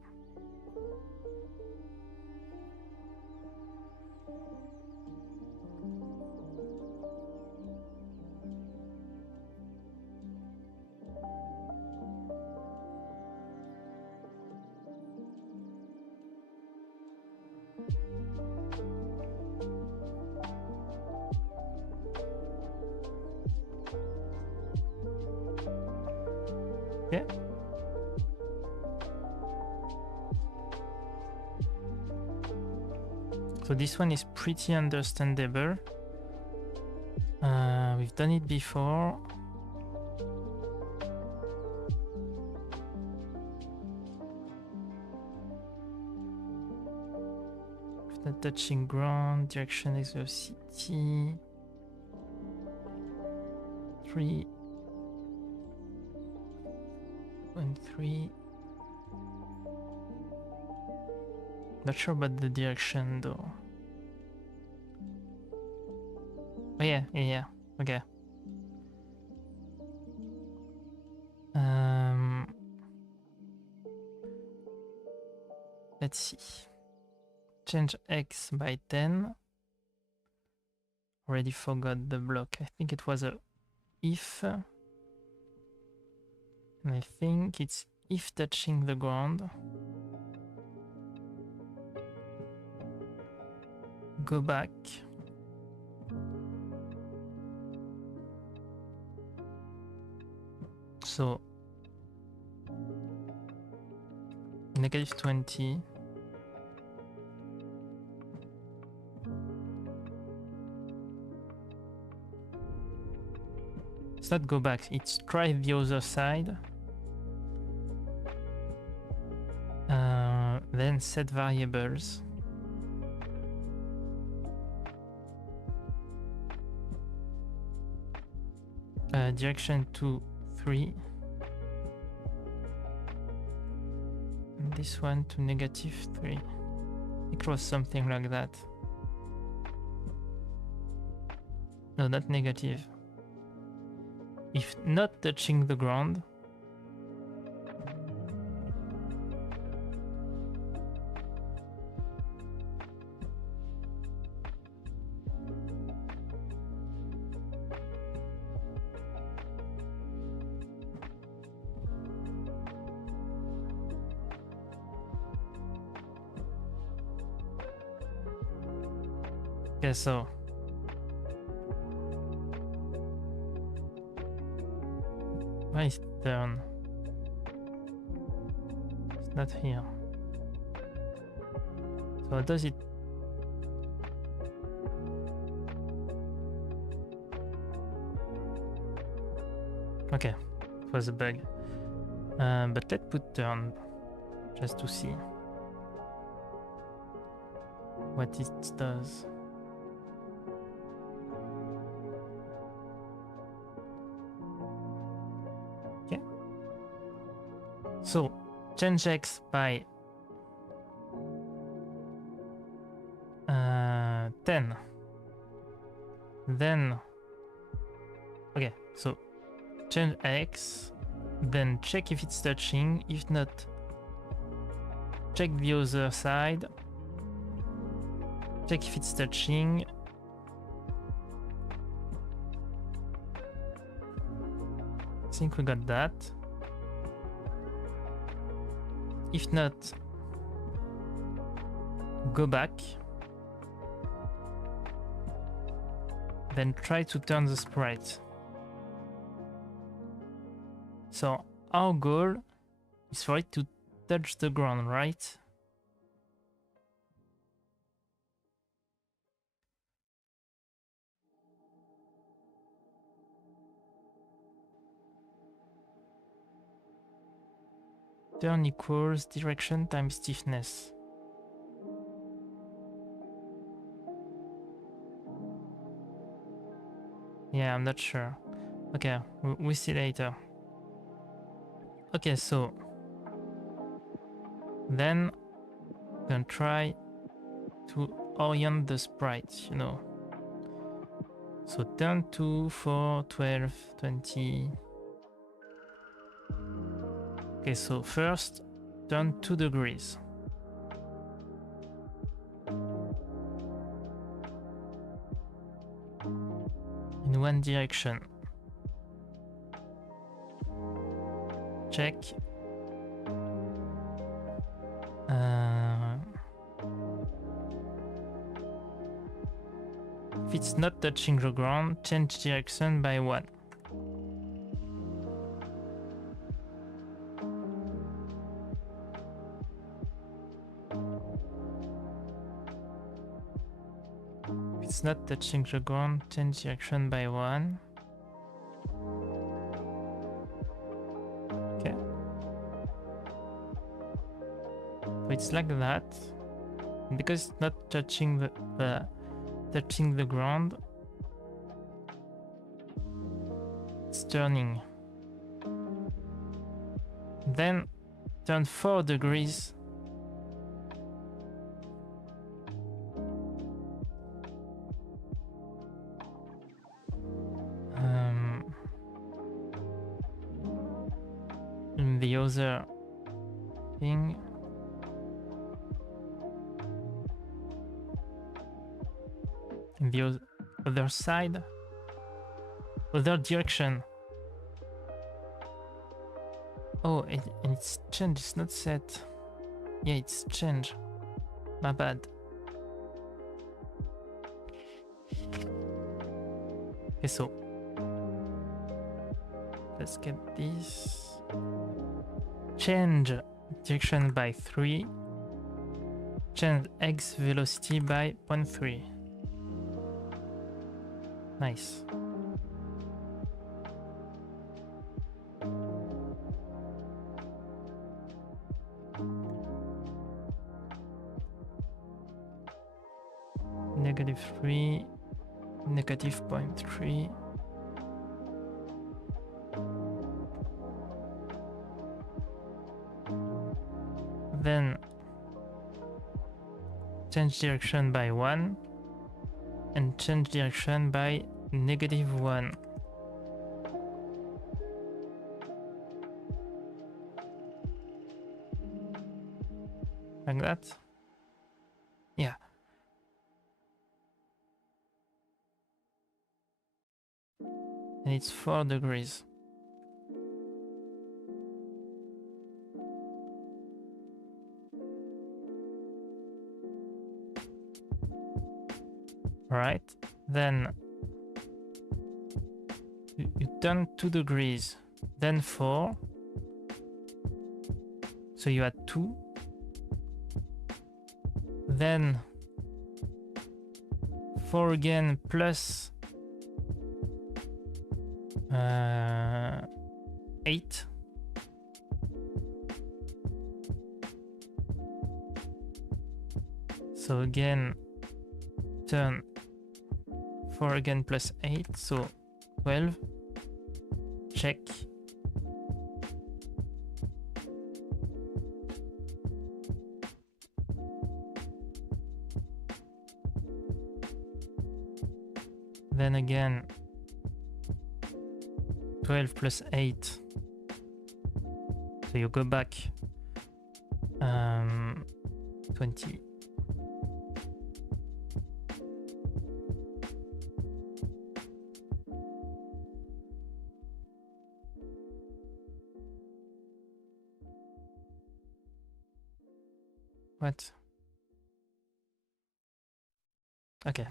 Yeah. So this one is pretty understandable. We've done it before. After touching ground, direction is velocity. 3.3. Not sure about the direction though. Oh yeah. Okay. Let's see. Change x by 10. Already forgot the block. I think it was a if. And I think it's if touching the ground. Go back. So -20. It's not go back, it's try the other side. Then set variables. Direction 2, 3. And this one to -3. It was something like that. No, not negative. If not touching the ground, okay, so why is it turn? It's not here. So does it? Okay, it was a bug. But let's put turn just to see what it does. Okay. So change X by 10. Then okay, so change X, then check if it's touching. If not, check the other side. Check if it's touching. I think we got that. If not, go back. Then try to turn the sprite. So our goal is for it to touch the ground, right? Turn equals direction times stiffness. Yeah, I'm not sure. Okay, we see later. Okay, so then we're gonna try to orient the sprite, you know. So turn 2, 4, 12, 20. Okay, so first turn 2 degrees. In one direction. Check. If it's not touching the ground, change direction by 1. If it's not touching the ground, change direction by 1. Okay. So it's like that. And because it's not touching the ground, it's turning. Then turn 4 degrees. In the other thing. In the other side, other direction. Oh, and it's changed, it's not set. Yeah, it's changed. My bad. Okay, so let's get this. Change direction by 3. Change X velocity by 0.3. Nice. -3, -0.3. Then change direction by 1 and change direction by -1. Like that? Yeah. And it's 4 degrees. Right, then you turn 2 degrees, then 4. So you add 2. Then 4 again plus 8. So again, turn 4 again plus 8, so 12. Check. Then again, 12 plus 8. So you go back 20. What? Okay.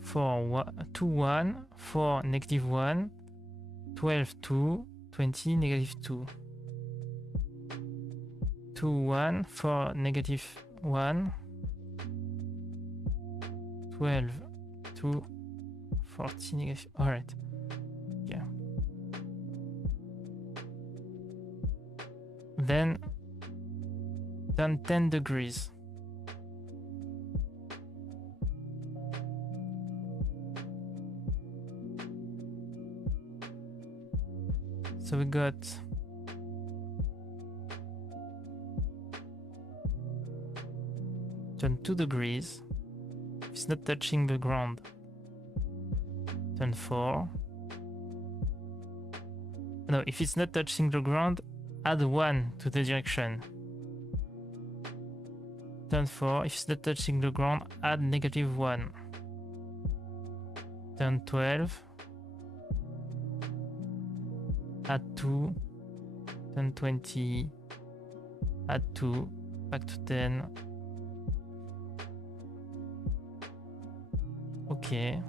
For 2, 1, 4, -1, 12, 2, 20, -2. 2, 1, 4, -1, 12, 2, 40, negative. Alright. Yeah. Then turn 10 degrees. So we got turn 2 degrees. It's not touching the ground. Turn 4. No, if it's not touching the ground, add 1 to the direction. Turn 4. If it's not touching the ground, add -1. Turn 12. Add 2. Turn 20. Add 2. Back to 10. Okay.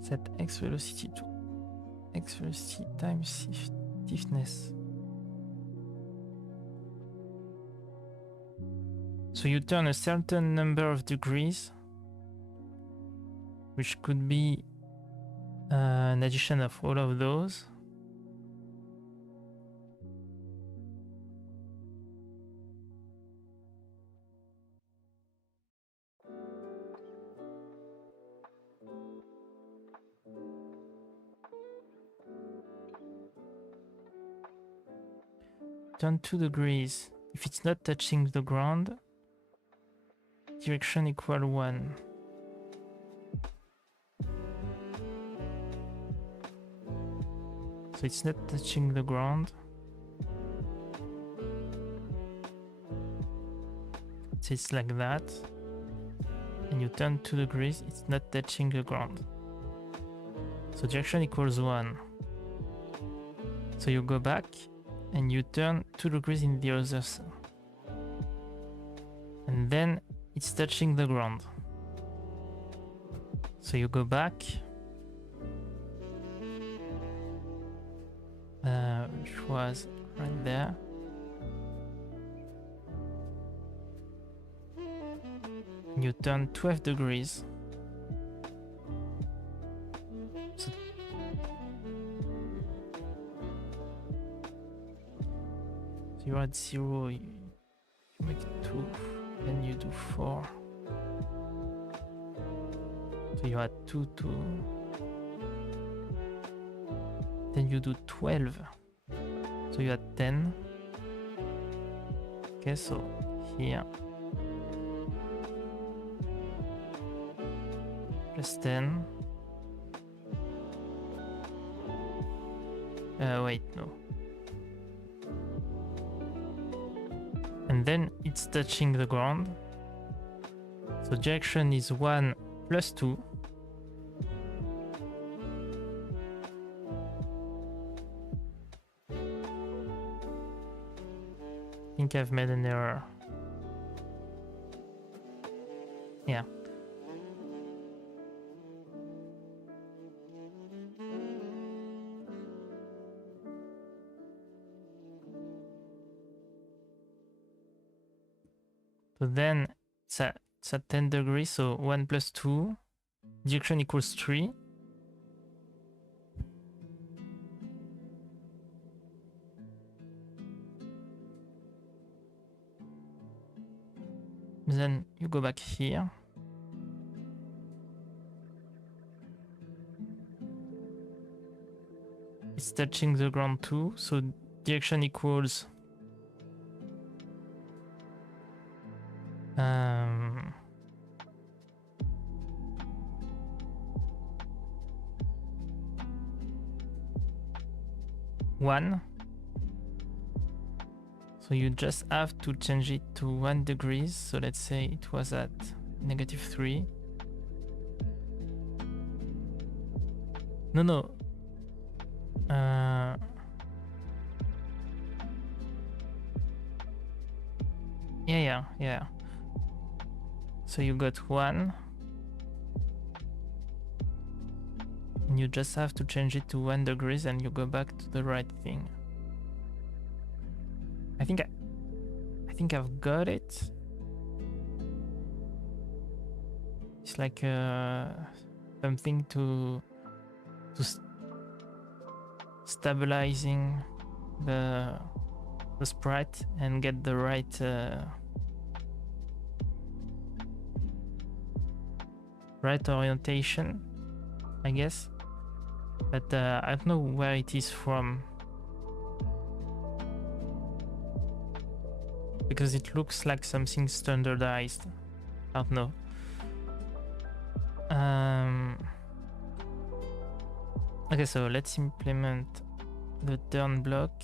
Set x velocity to x velocity times stiffness. So you turn a certain number of degrees, which could be an addition of all of those. Turn 2 degrees. If it's not touching the ground, direction equal 1. So it's not touching the ground. So it's like that. And you turn 2 degrees, it's not touching the ground. So direction equals 1. So you go back and you turn 2 degrees in the other side. and then it's touching the ground. So you go back, which was right there. You turn 12 degrees. So you're at 0, you make it 2, then you do 4. So you add 2, 2. Then you do 12. So you add 10. Okay, so here. Plus 10. Wait, no. And then it's touching the ground. So direction is 1 plus 2. I think I've made an error. Yeah. So then it's at 10 degrees, so 1 plus 2. Direction equals 3. Then you go back here. It's touching the ground too, so direction equals 1. So you just have to change it to 1 degrees. So let's say it was at -3. No. Yeah. So you got 1. And you just have to change it to 1 degrees and you go back to the right thing. I think I've got it. It's like something to stabilizing the sprite and get the right right orientation, I guess. But I don't know where it is from, because it looks like something standardized. I don't know. Okay, so let's implement the turn block.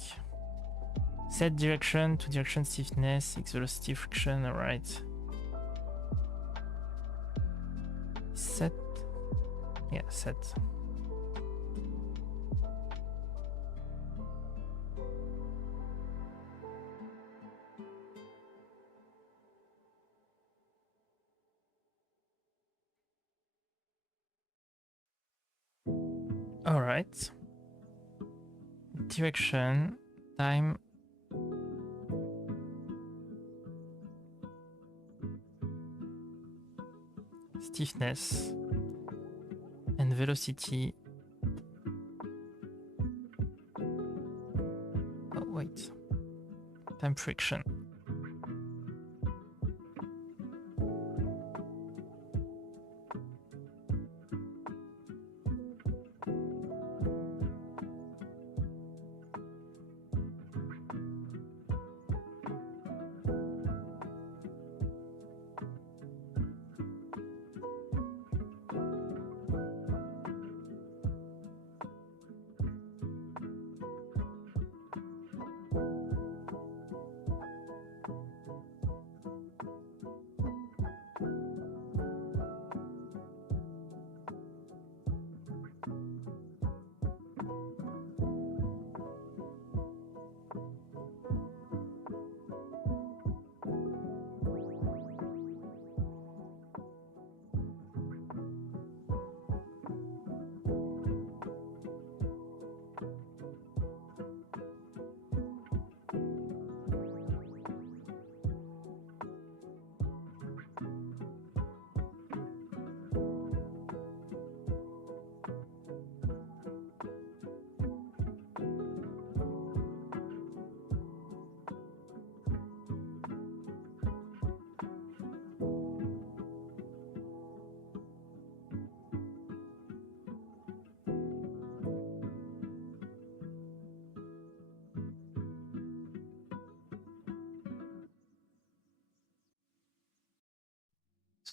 Set direction to direction stiffness, X velocity friction, alright. Set. Yeah, set. All right. Direction, time. Stiffness and velocity. Oh, wait. Time friction.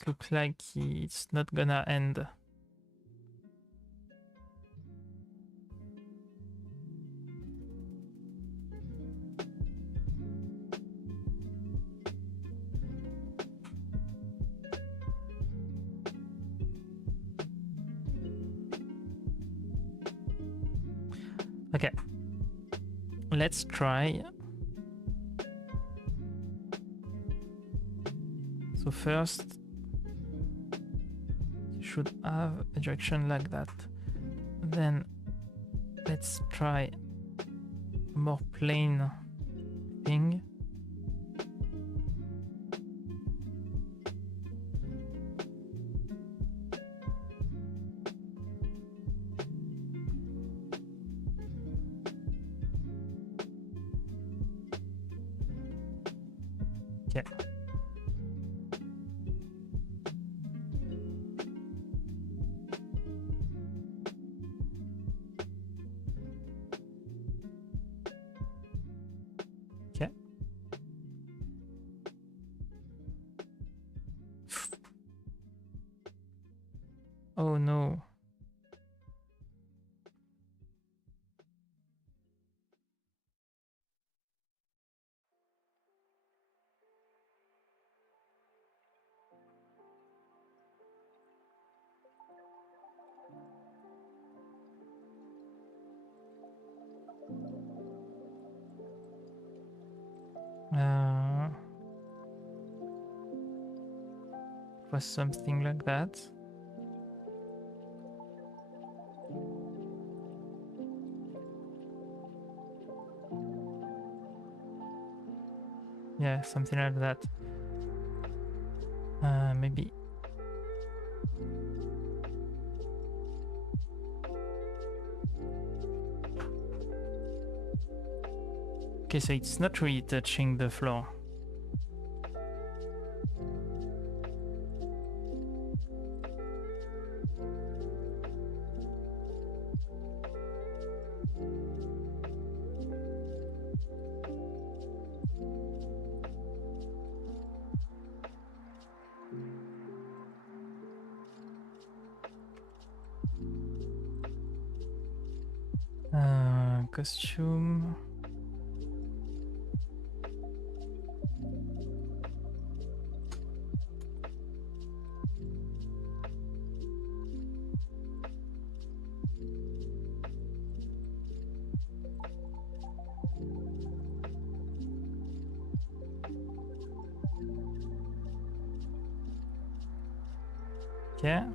looks like it's not gonna end. Okay, let's try. So first, you should have a direction like that. Then let's try a more plain thing. Okay. Okay. Oh no. Was something like that. Yeah, something like that. Maybe. Okay, so it's not really touching the floor. Costume. Yeah.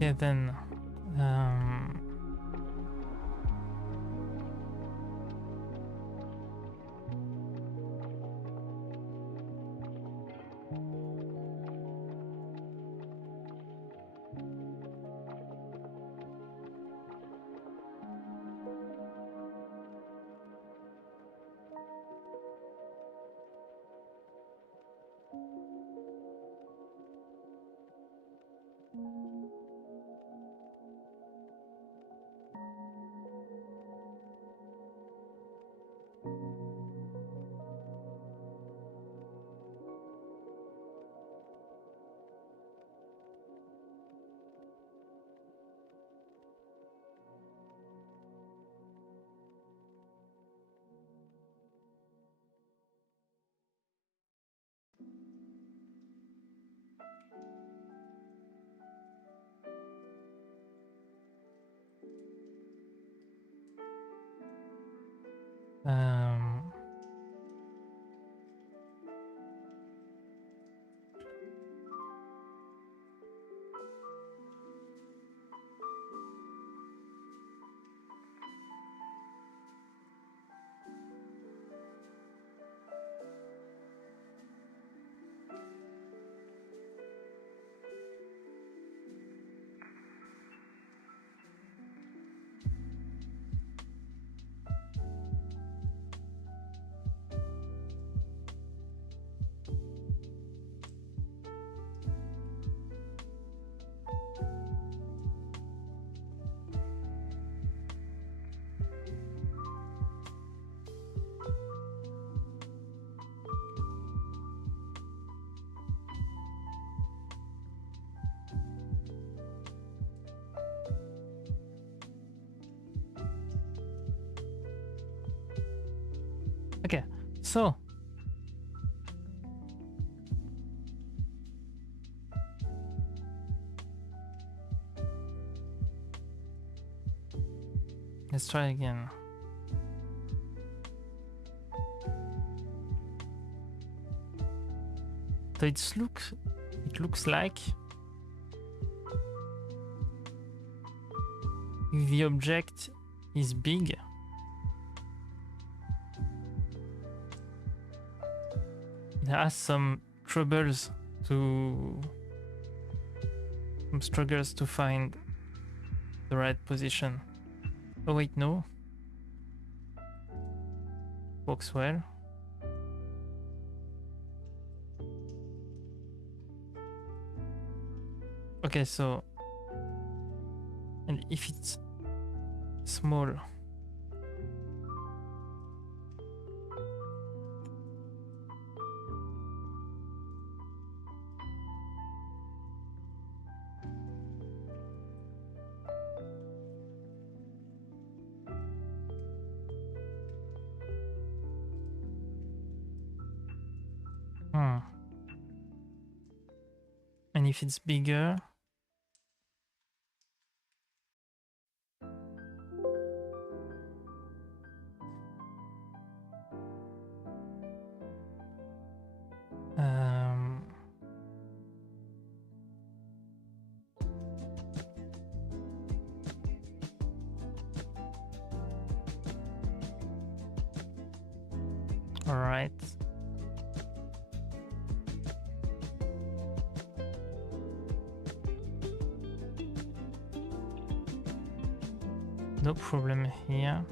Okay, then. Um, um, okay, so let's try again. So it looks like if the object is big, it has some struggles to find the right position. Oh wait, no. Works well. Okay, so and if it's small, and if it's bigger, um, all right. No problem here.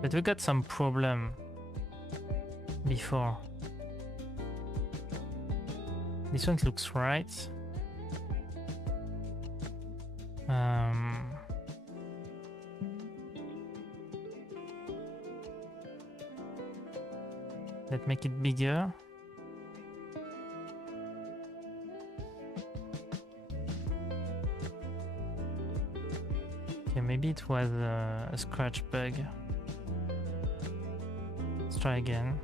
But we got some problem before. This one looks right. Let's make it bigger. Okay, maybe it was a scratch bug. Let's try again.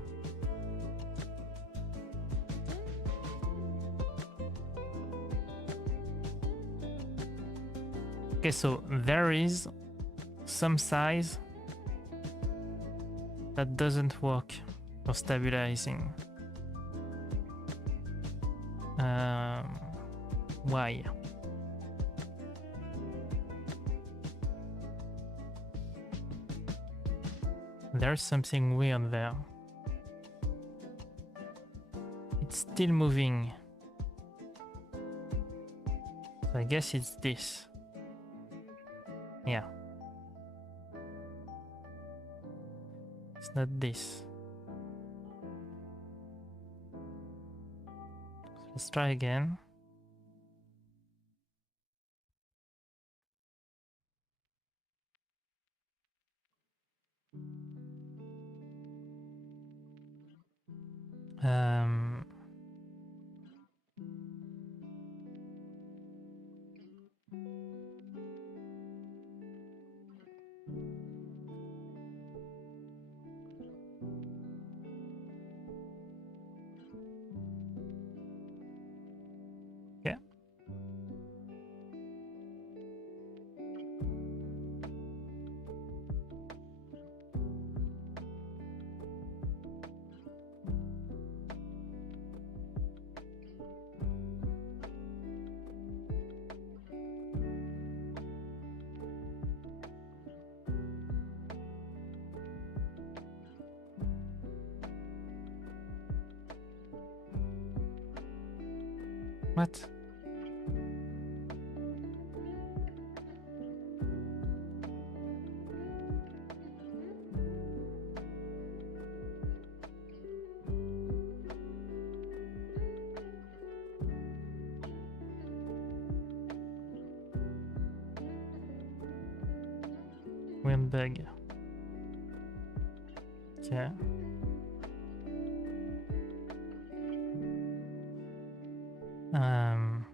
Okay, so there is some size that doesn't work for stabilizing. Why? There's something weird there. It's still moving. So I guess it's this. Yeah. It's not this. So let's try again. Um, yeah. What? Weird bug. Okay. Um.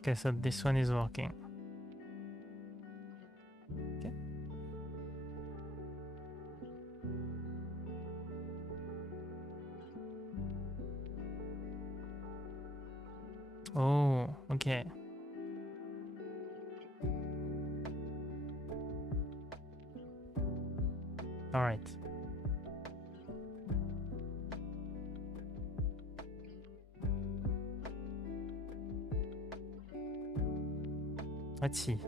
Okay, so this one is working. Okay. Oh, okay. All right. Let's see.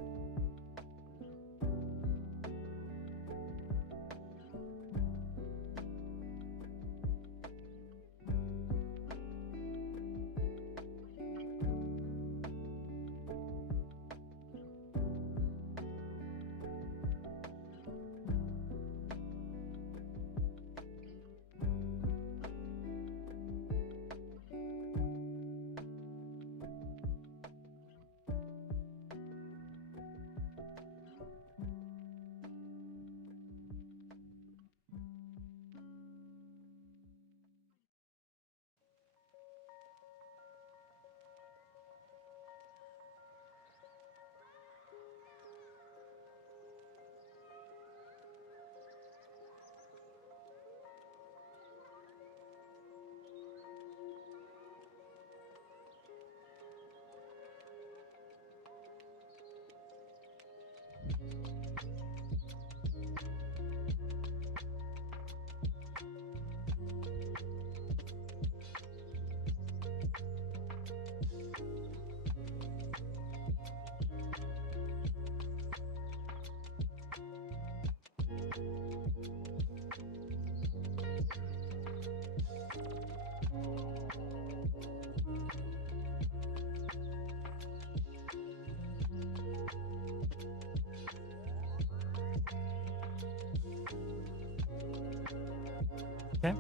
Okay.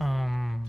Um.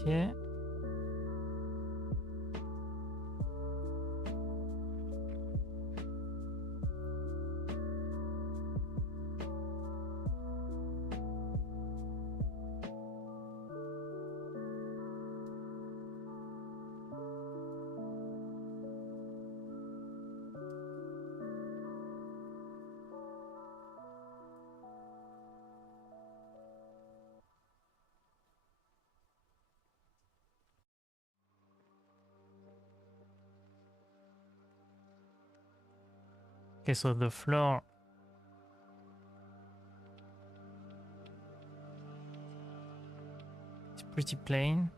Okay. Okay, so the floor is pretty plain.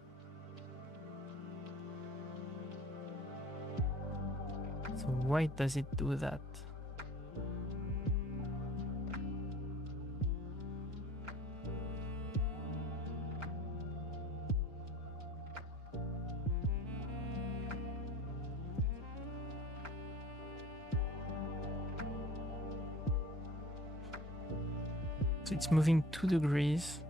So why does it do that? So it's moving 2 degrees.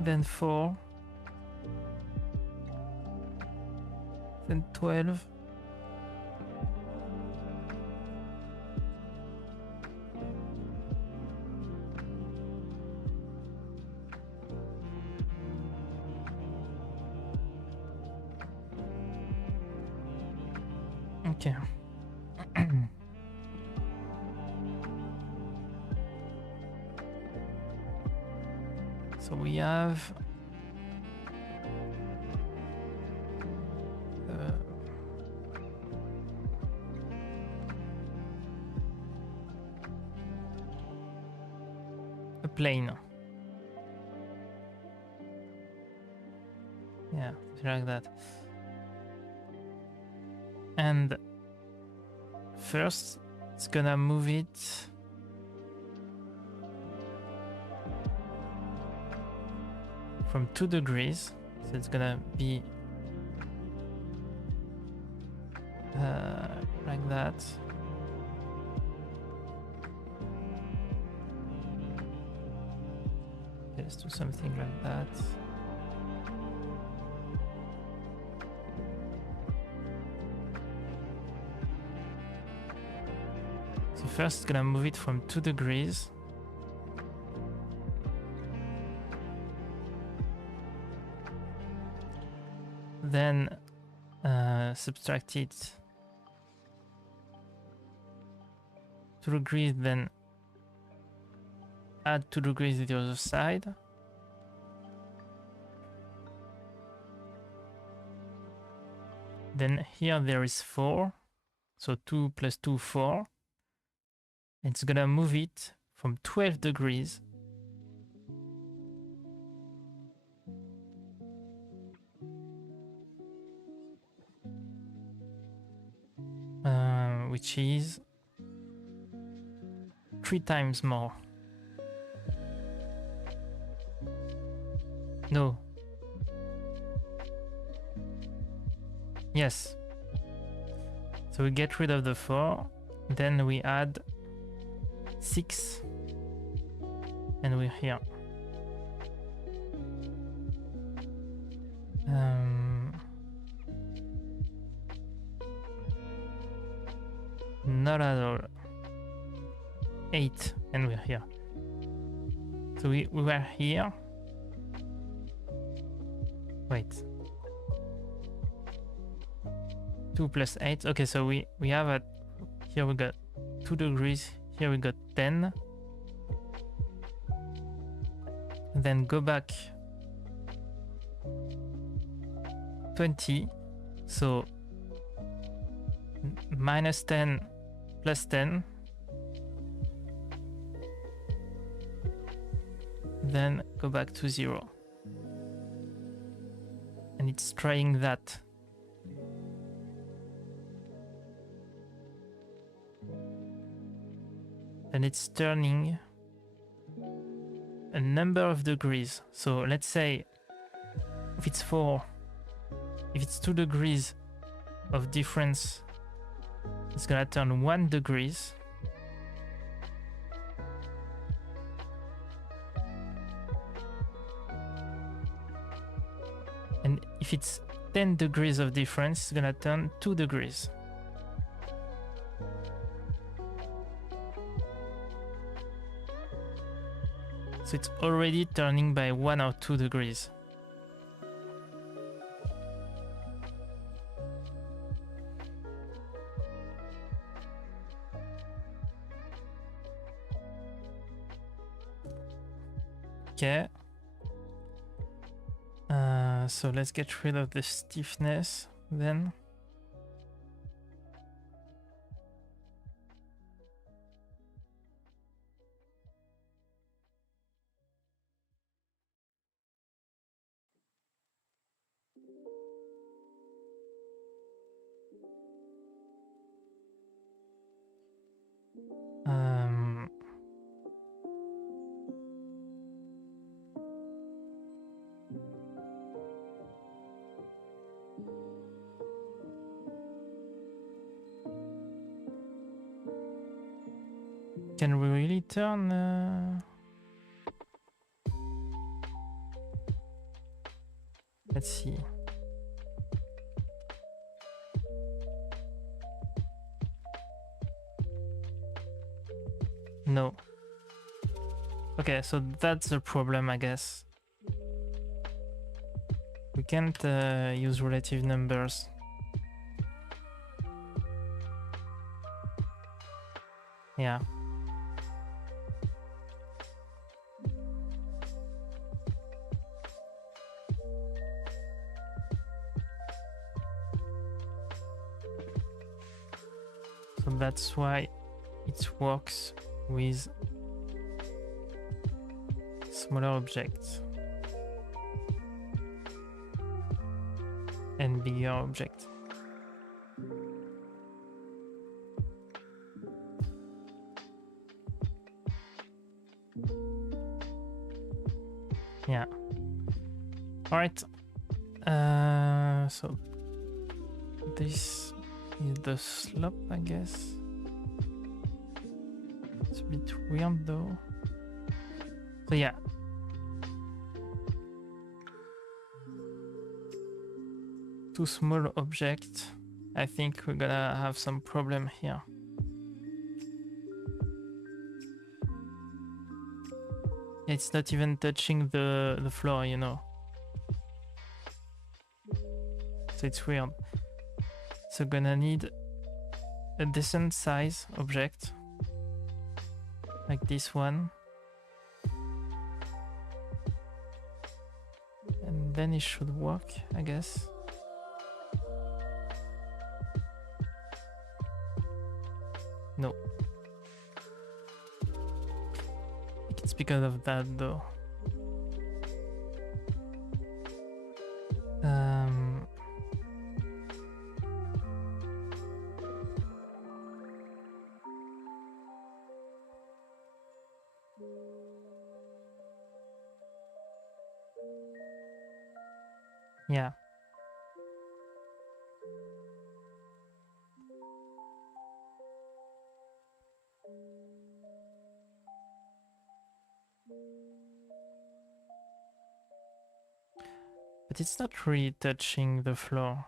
Then 4. Then 12. Okay. So we have a plane. Yeah, like that. And first, it's gonna move it from 2 degrees. So it's gonna be like that. Let's do something like that. So first, it's gonna move it from 2 degrees. Then subtract it 2 degrees, then add 2 degrees to the other side. Then here there is 4. So 2 plus 2, 4. It's gonna move it from 12 degrees which is 3 times more. No. Yes. So we get rid of the 4, then we add 6, and we're here. Not at all. 8, and we're here. So we were here. Wait. 2 plus 8. Okay, so we have a... Here we got 2 degrees. Here we got 10. Then go back 20. So minus 10 plus 10. Then go back to 0. And it's trying that. And it's turning a number of degrees. So let's say if it's 4, if it's 2 degrees of difference, it's gonna turn 1 degrees. And if it's 10 degrees of difference, it's gonna turn 2 degrees. So it's already turning by 1 or 2 degrees. Okay. So let's get rid of the stiffness then. Um, can we really turn? Let's see. No. Okay, so that's the problem, I guess. We can't use relative numbers. Yeah. So that's why it works with smaller objects and bigger objects. Yeah. All right. So this is the slope, I guess. It's a bit weird though. So yeah. Too small object. I think we're gonna have some problem here. It's not even touching the floor, you know. So it's weird. So gonna need a decent size object. Like this one. And then it should work, I guess. No. I think it's because of that though. Yeah. But it's not really touching the floor.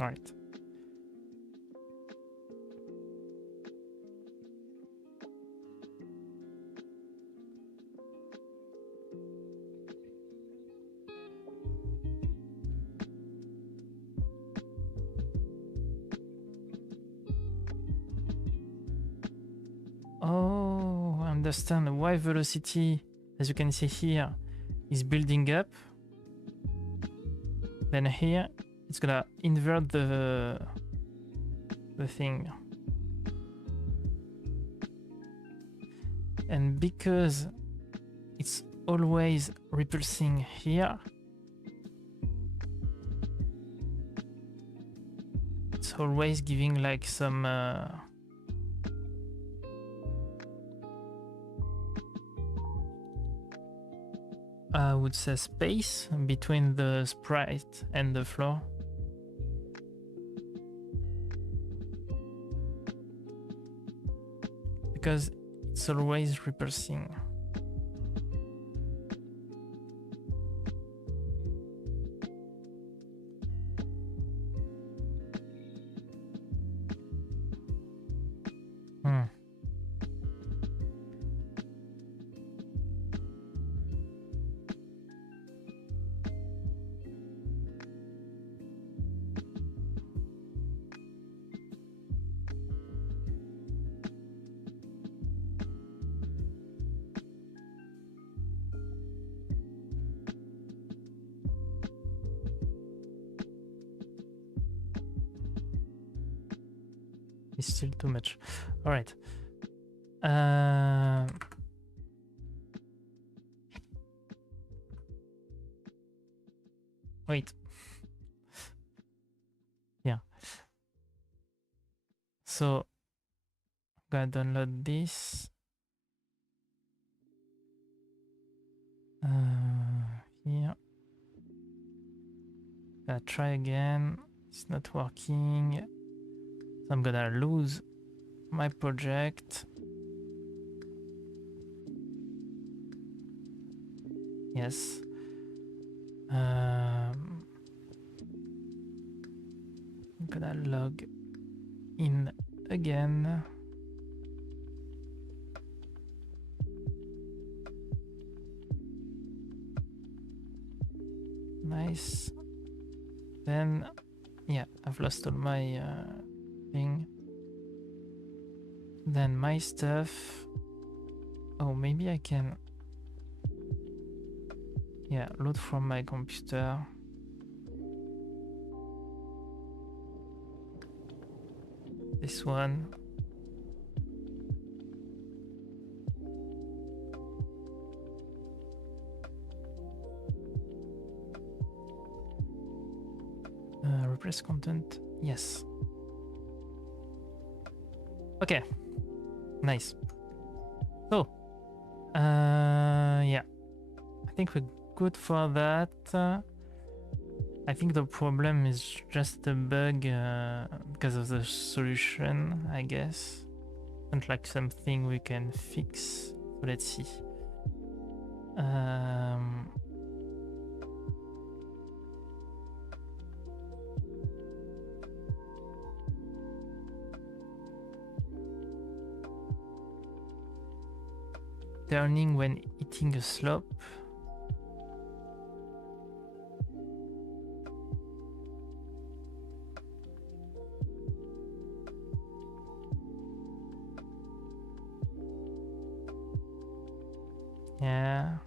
All right. Oh, I understand why velocity, as you can see here, is building up. Then here, it's gonna invert the thing. And because it's always repulsing here, it's always giving like some I would say space between the sprite and the floor. Because it's always repulsing. Hmm. It's still too much. All right. Wait. Yeah. So, gotta download this. Here. Gotta try again. It's not working. So I'm gonna lose my project. Yes. I'm gonna log in again. Nice. Then, yeah, I've lost all my thing. Then my stuff. Oh, maybe I can. Yeah, load from my computer. This one. Repress content. Yes. Okay. Nice. So, yeah. I think we're good for that. I think the problem is just a bug because of the solution, I guess. Not like something we can fix. So let's see. Turning when hitting a slope. Yeah.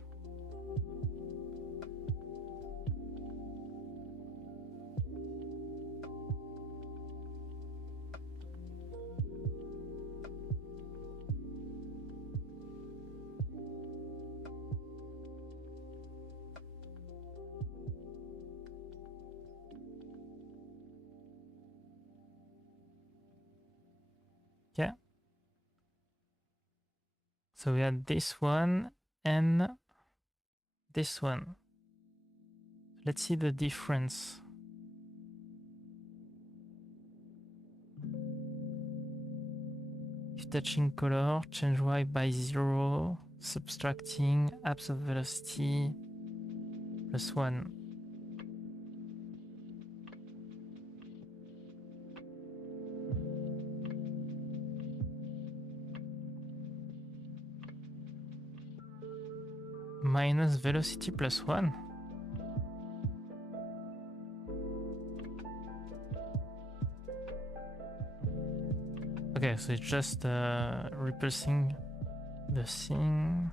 Yeah. So we had this one and this one. Let's see the difference. If touching color, change Y by 0, subtracting abs of velocity plus 1. Minus velocity plus 1. Okay, so it's just repulsing the thing.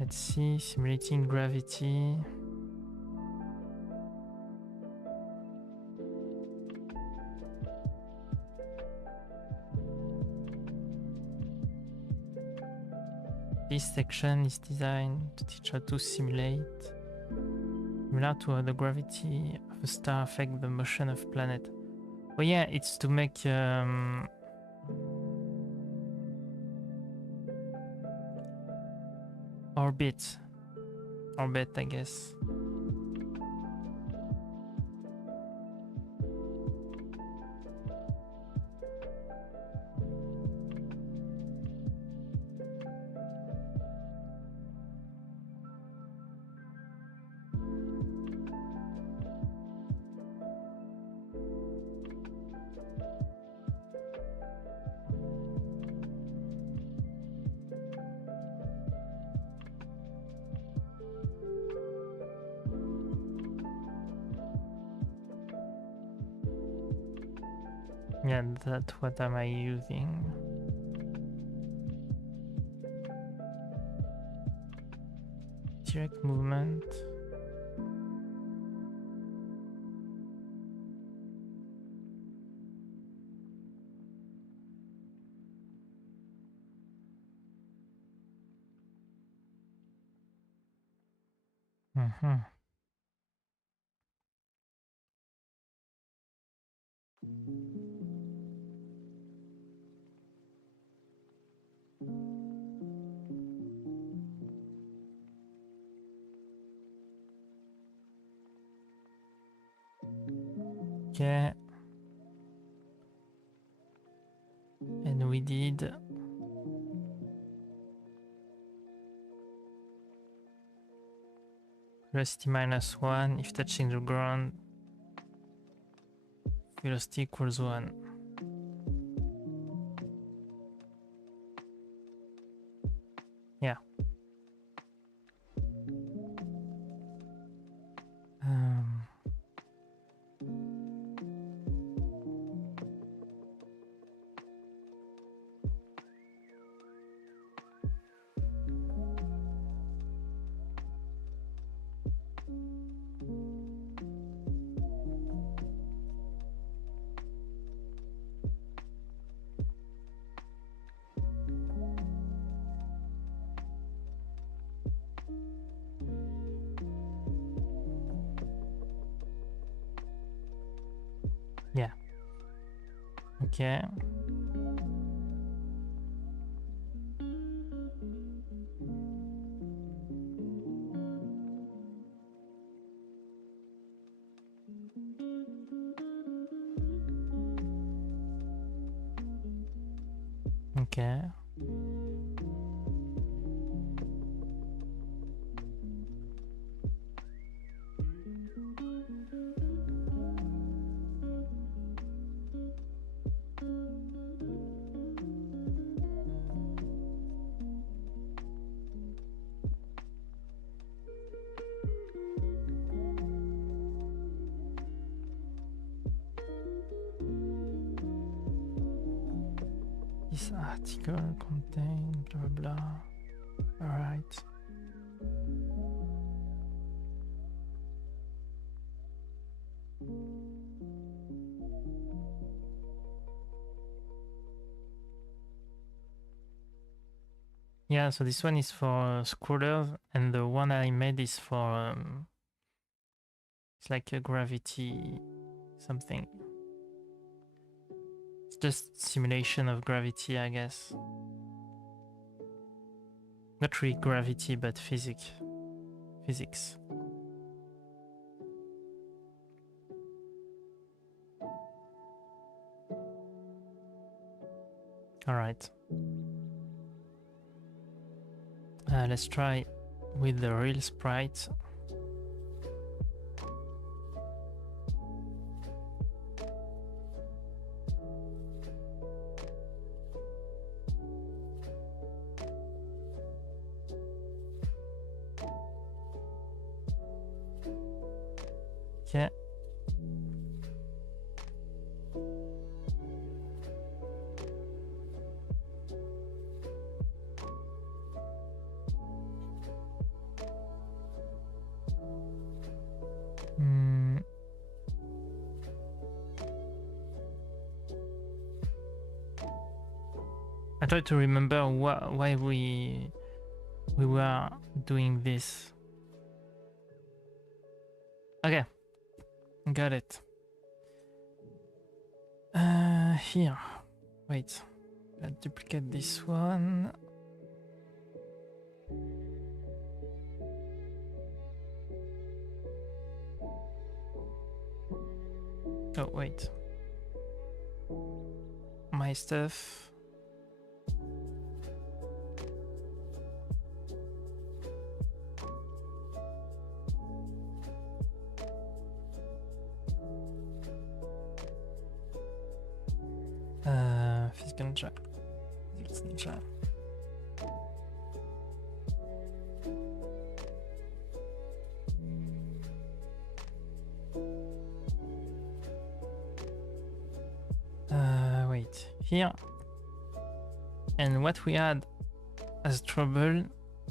Let's see, simulating gravity. This section is designed to teach how to simulate Similar to how the gravity of a star affect the motion of planet. Oh yeah, it's to make orbit, I guess. Yeah, that's what am I using. Direct movement. Mm-hmm. Okay. And we did velocity -1 if touching the ground. Velocity equals 1. Yeah. Yeah. Okay. Okay. This article contains blah blah. Alright. Yeah, so this one is for scrollers, and the one I made is for it's like a gravity something. It's just simulation of gravity, I guess. Not really gravity, but physics. All right. Let's try with the real sprite. Okay. I try to remember why we were doing this. Okay, got it. Here, wait. Let's duplicate this one. Oh wait, my stuff. Physical chat. Wait, here. And what we had as trouble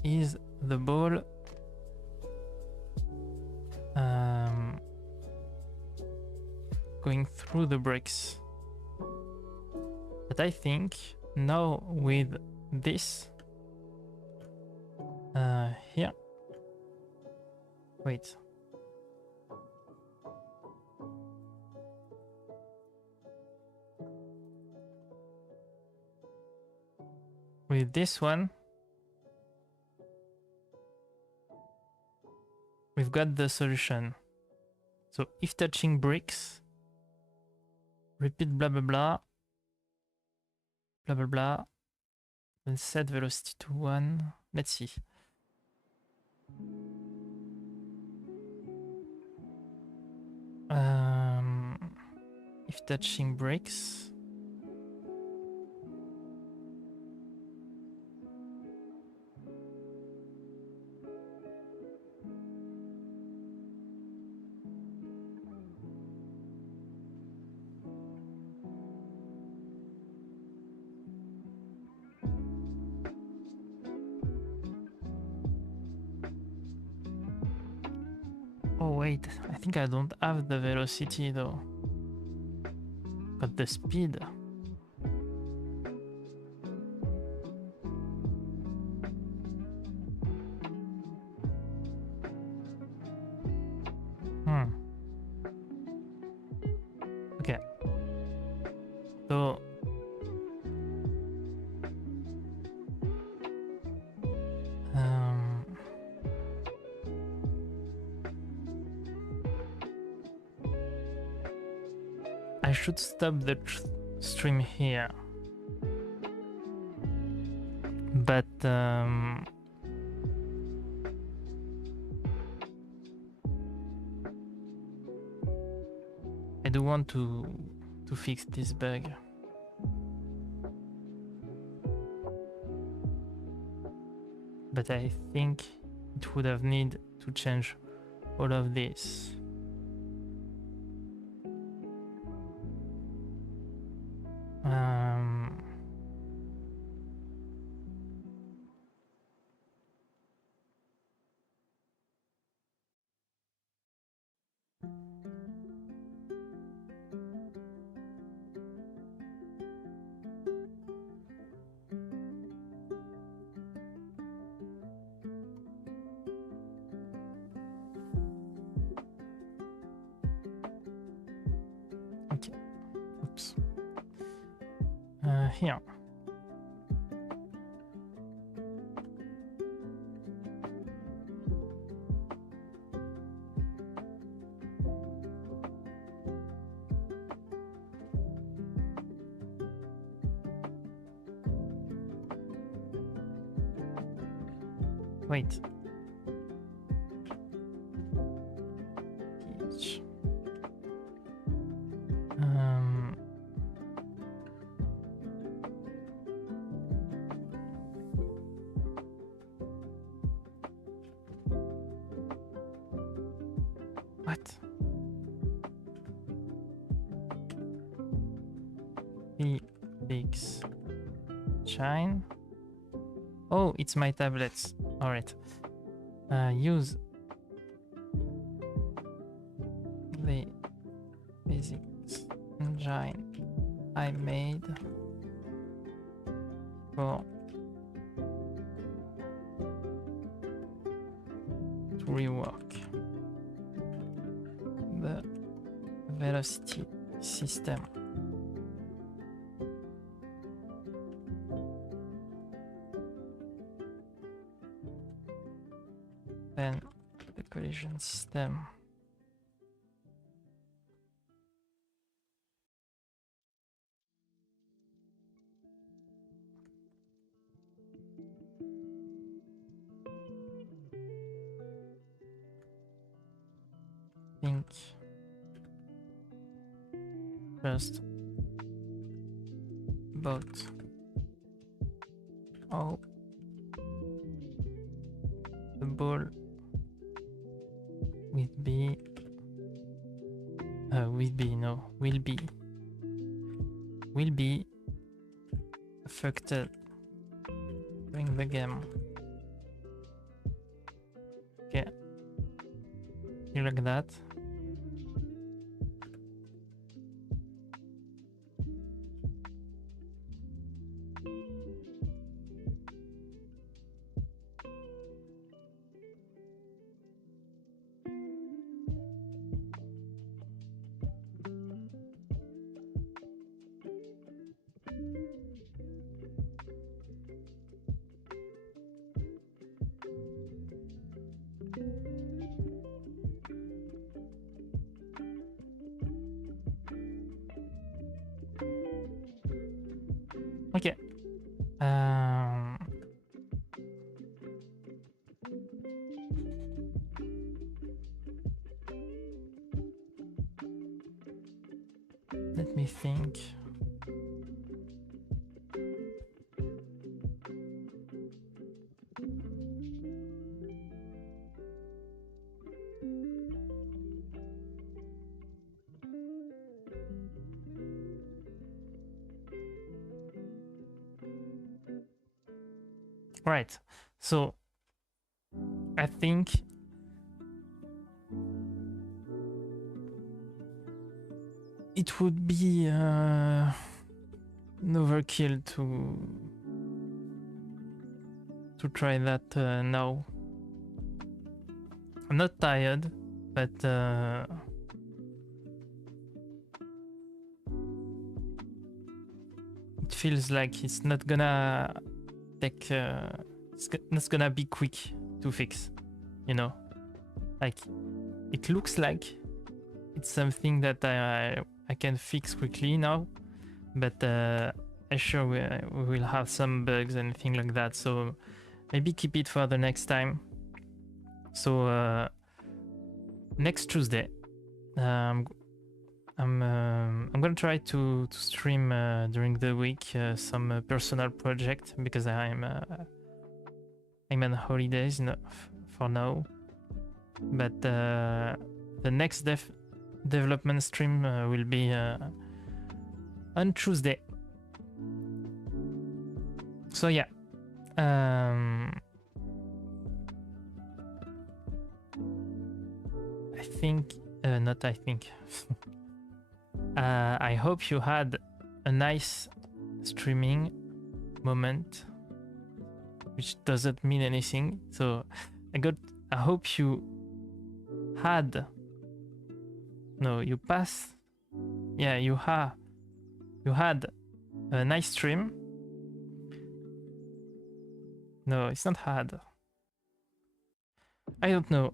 is the ball going through the bricks. But I think now with this here, wait. With this one, we've got the solution. So if touching bricks, repeat blah blah blah, blah blah blah, and set velocity to 1. Let's see. If touching bricks, oh wait, I think I don't have the velocity though. But the speed. Okay. So I should stop the stream here. But I do want to fix this bug. But I think it would have need to change all of this. Okay. Oops. Here. Wait. Each. What? Fix shine. Oh, it's my tablets. All right. Use the physics engine I made for to rework. velocity system. Then the collision system. Think first about how the ball will be affected during the game. Okay, you like that? Okay. Let me think. Right. So I think it would be an overkill to try that now. I'm not tired, but it feels like it's not gonna take. It's not gonna be quick to fix, you know. Like it looks like it's something that I can fix quickly now, but I'm sure we will have some bugs and things like that. So maybe keep it for the next time. So next Tuesday, I'm gonna try to stream during the week some personal project because I'm on holidays for now. But the next development stream will be on Tuesday. So yeah. I hope you had a nice streaming moment, which doesn't mean anything. So I hope you had. No, you passed. Yeah, you had a nice stream. No, it's not hard. I don't know.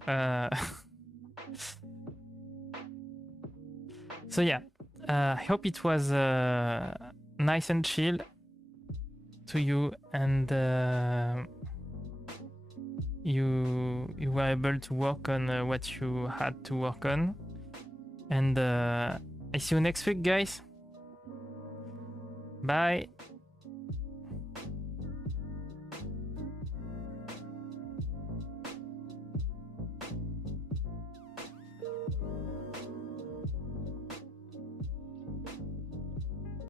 So yeah, I hope it was nice and chill to you, and you were able to work on what you had to work on. And I see you next week, guys. Bye.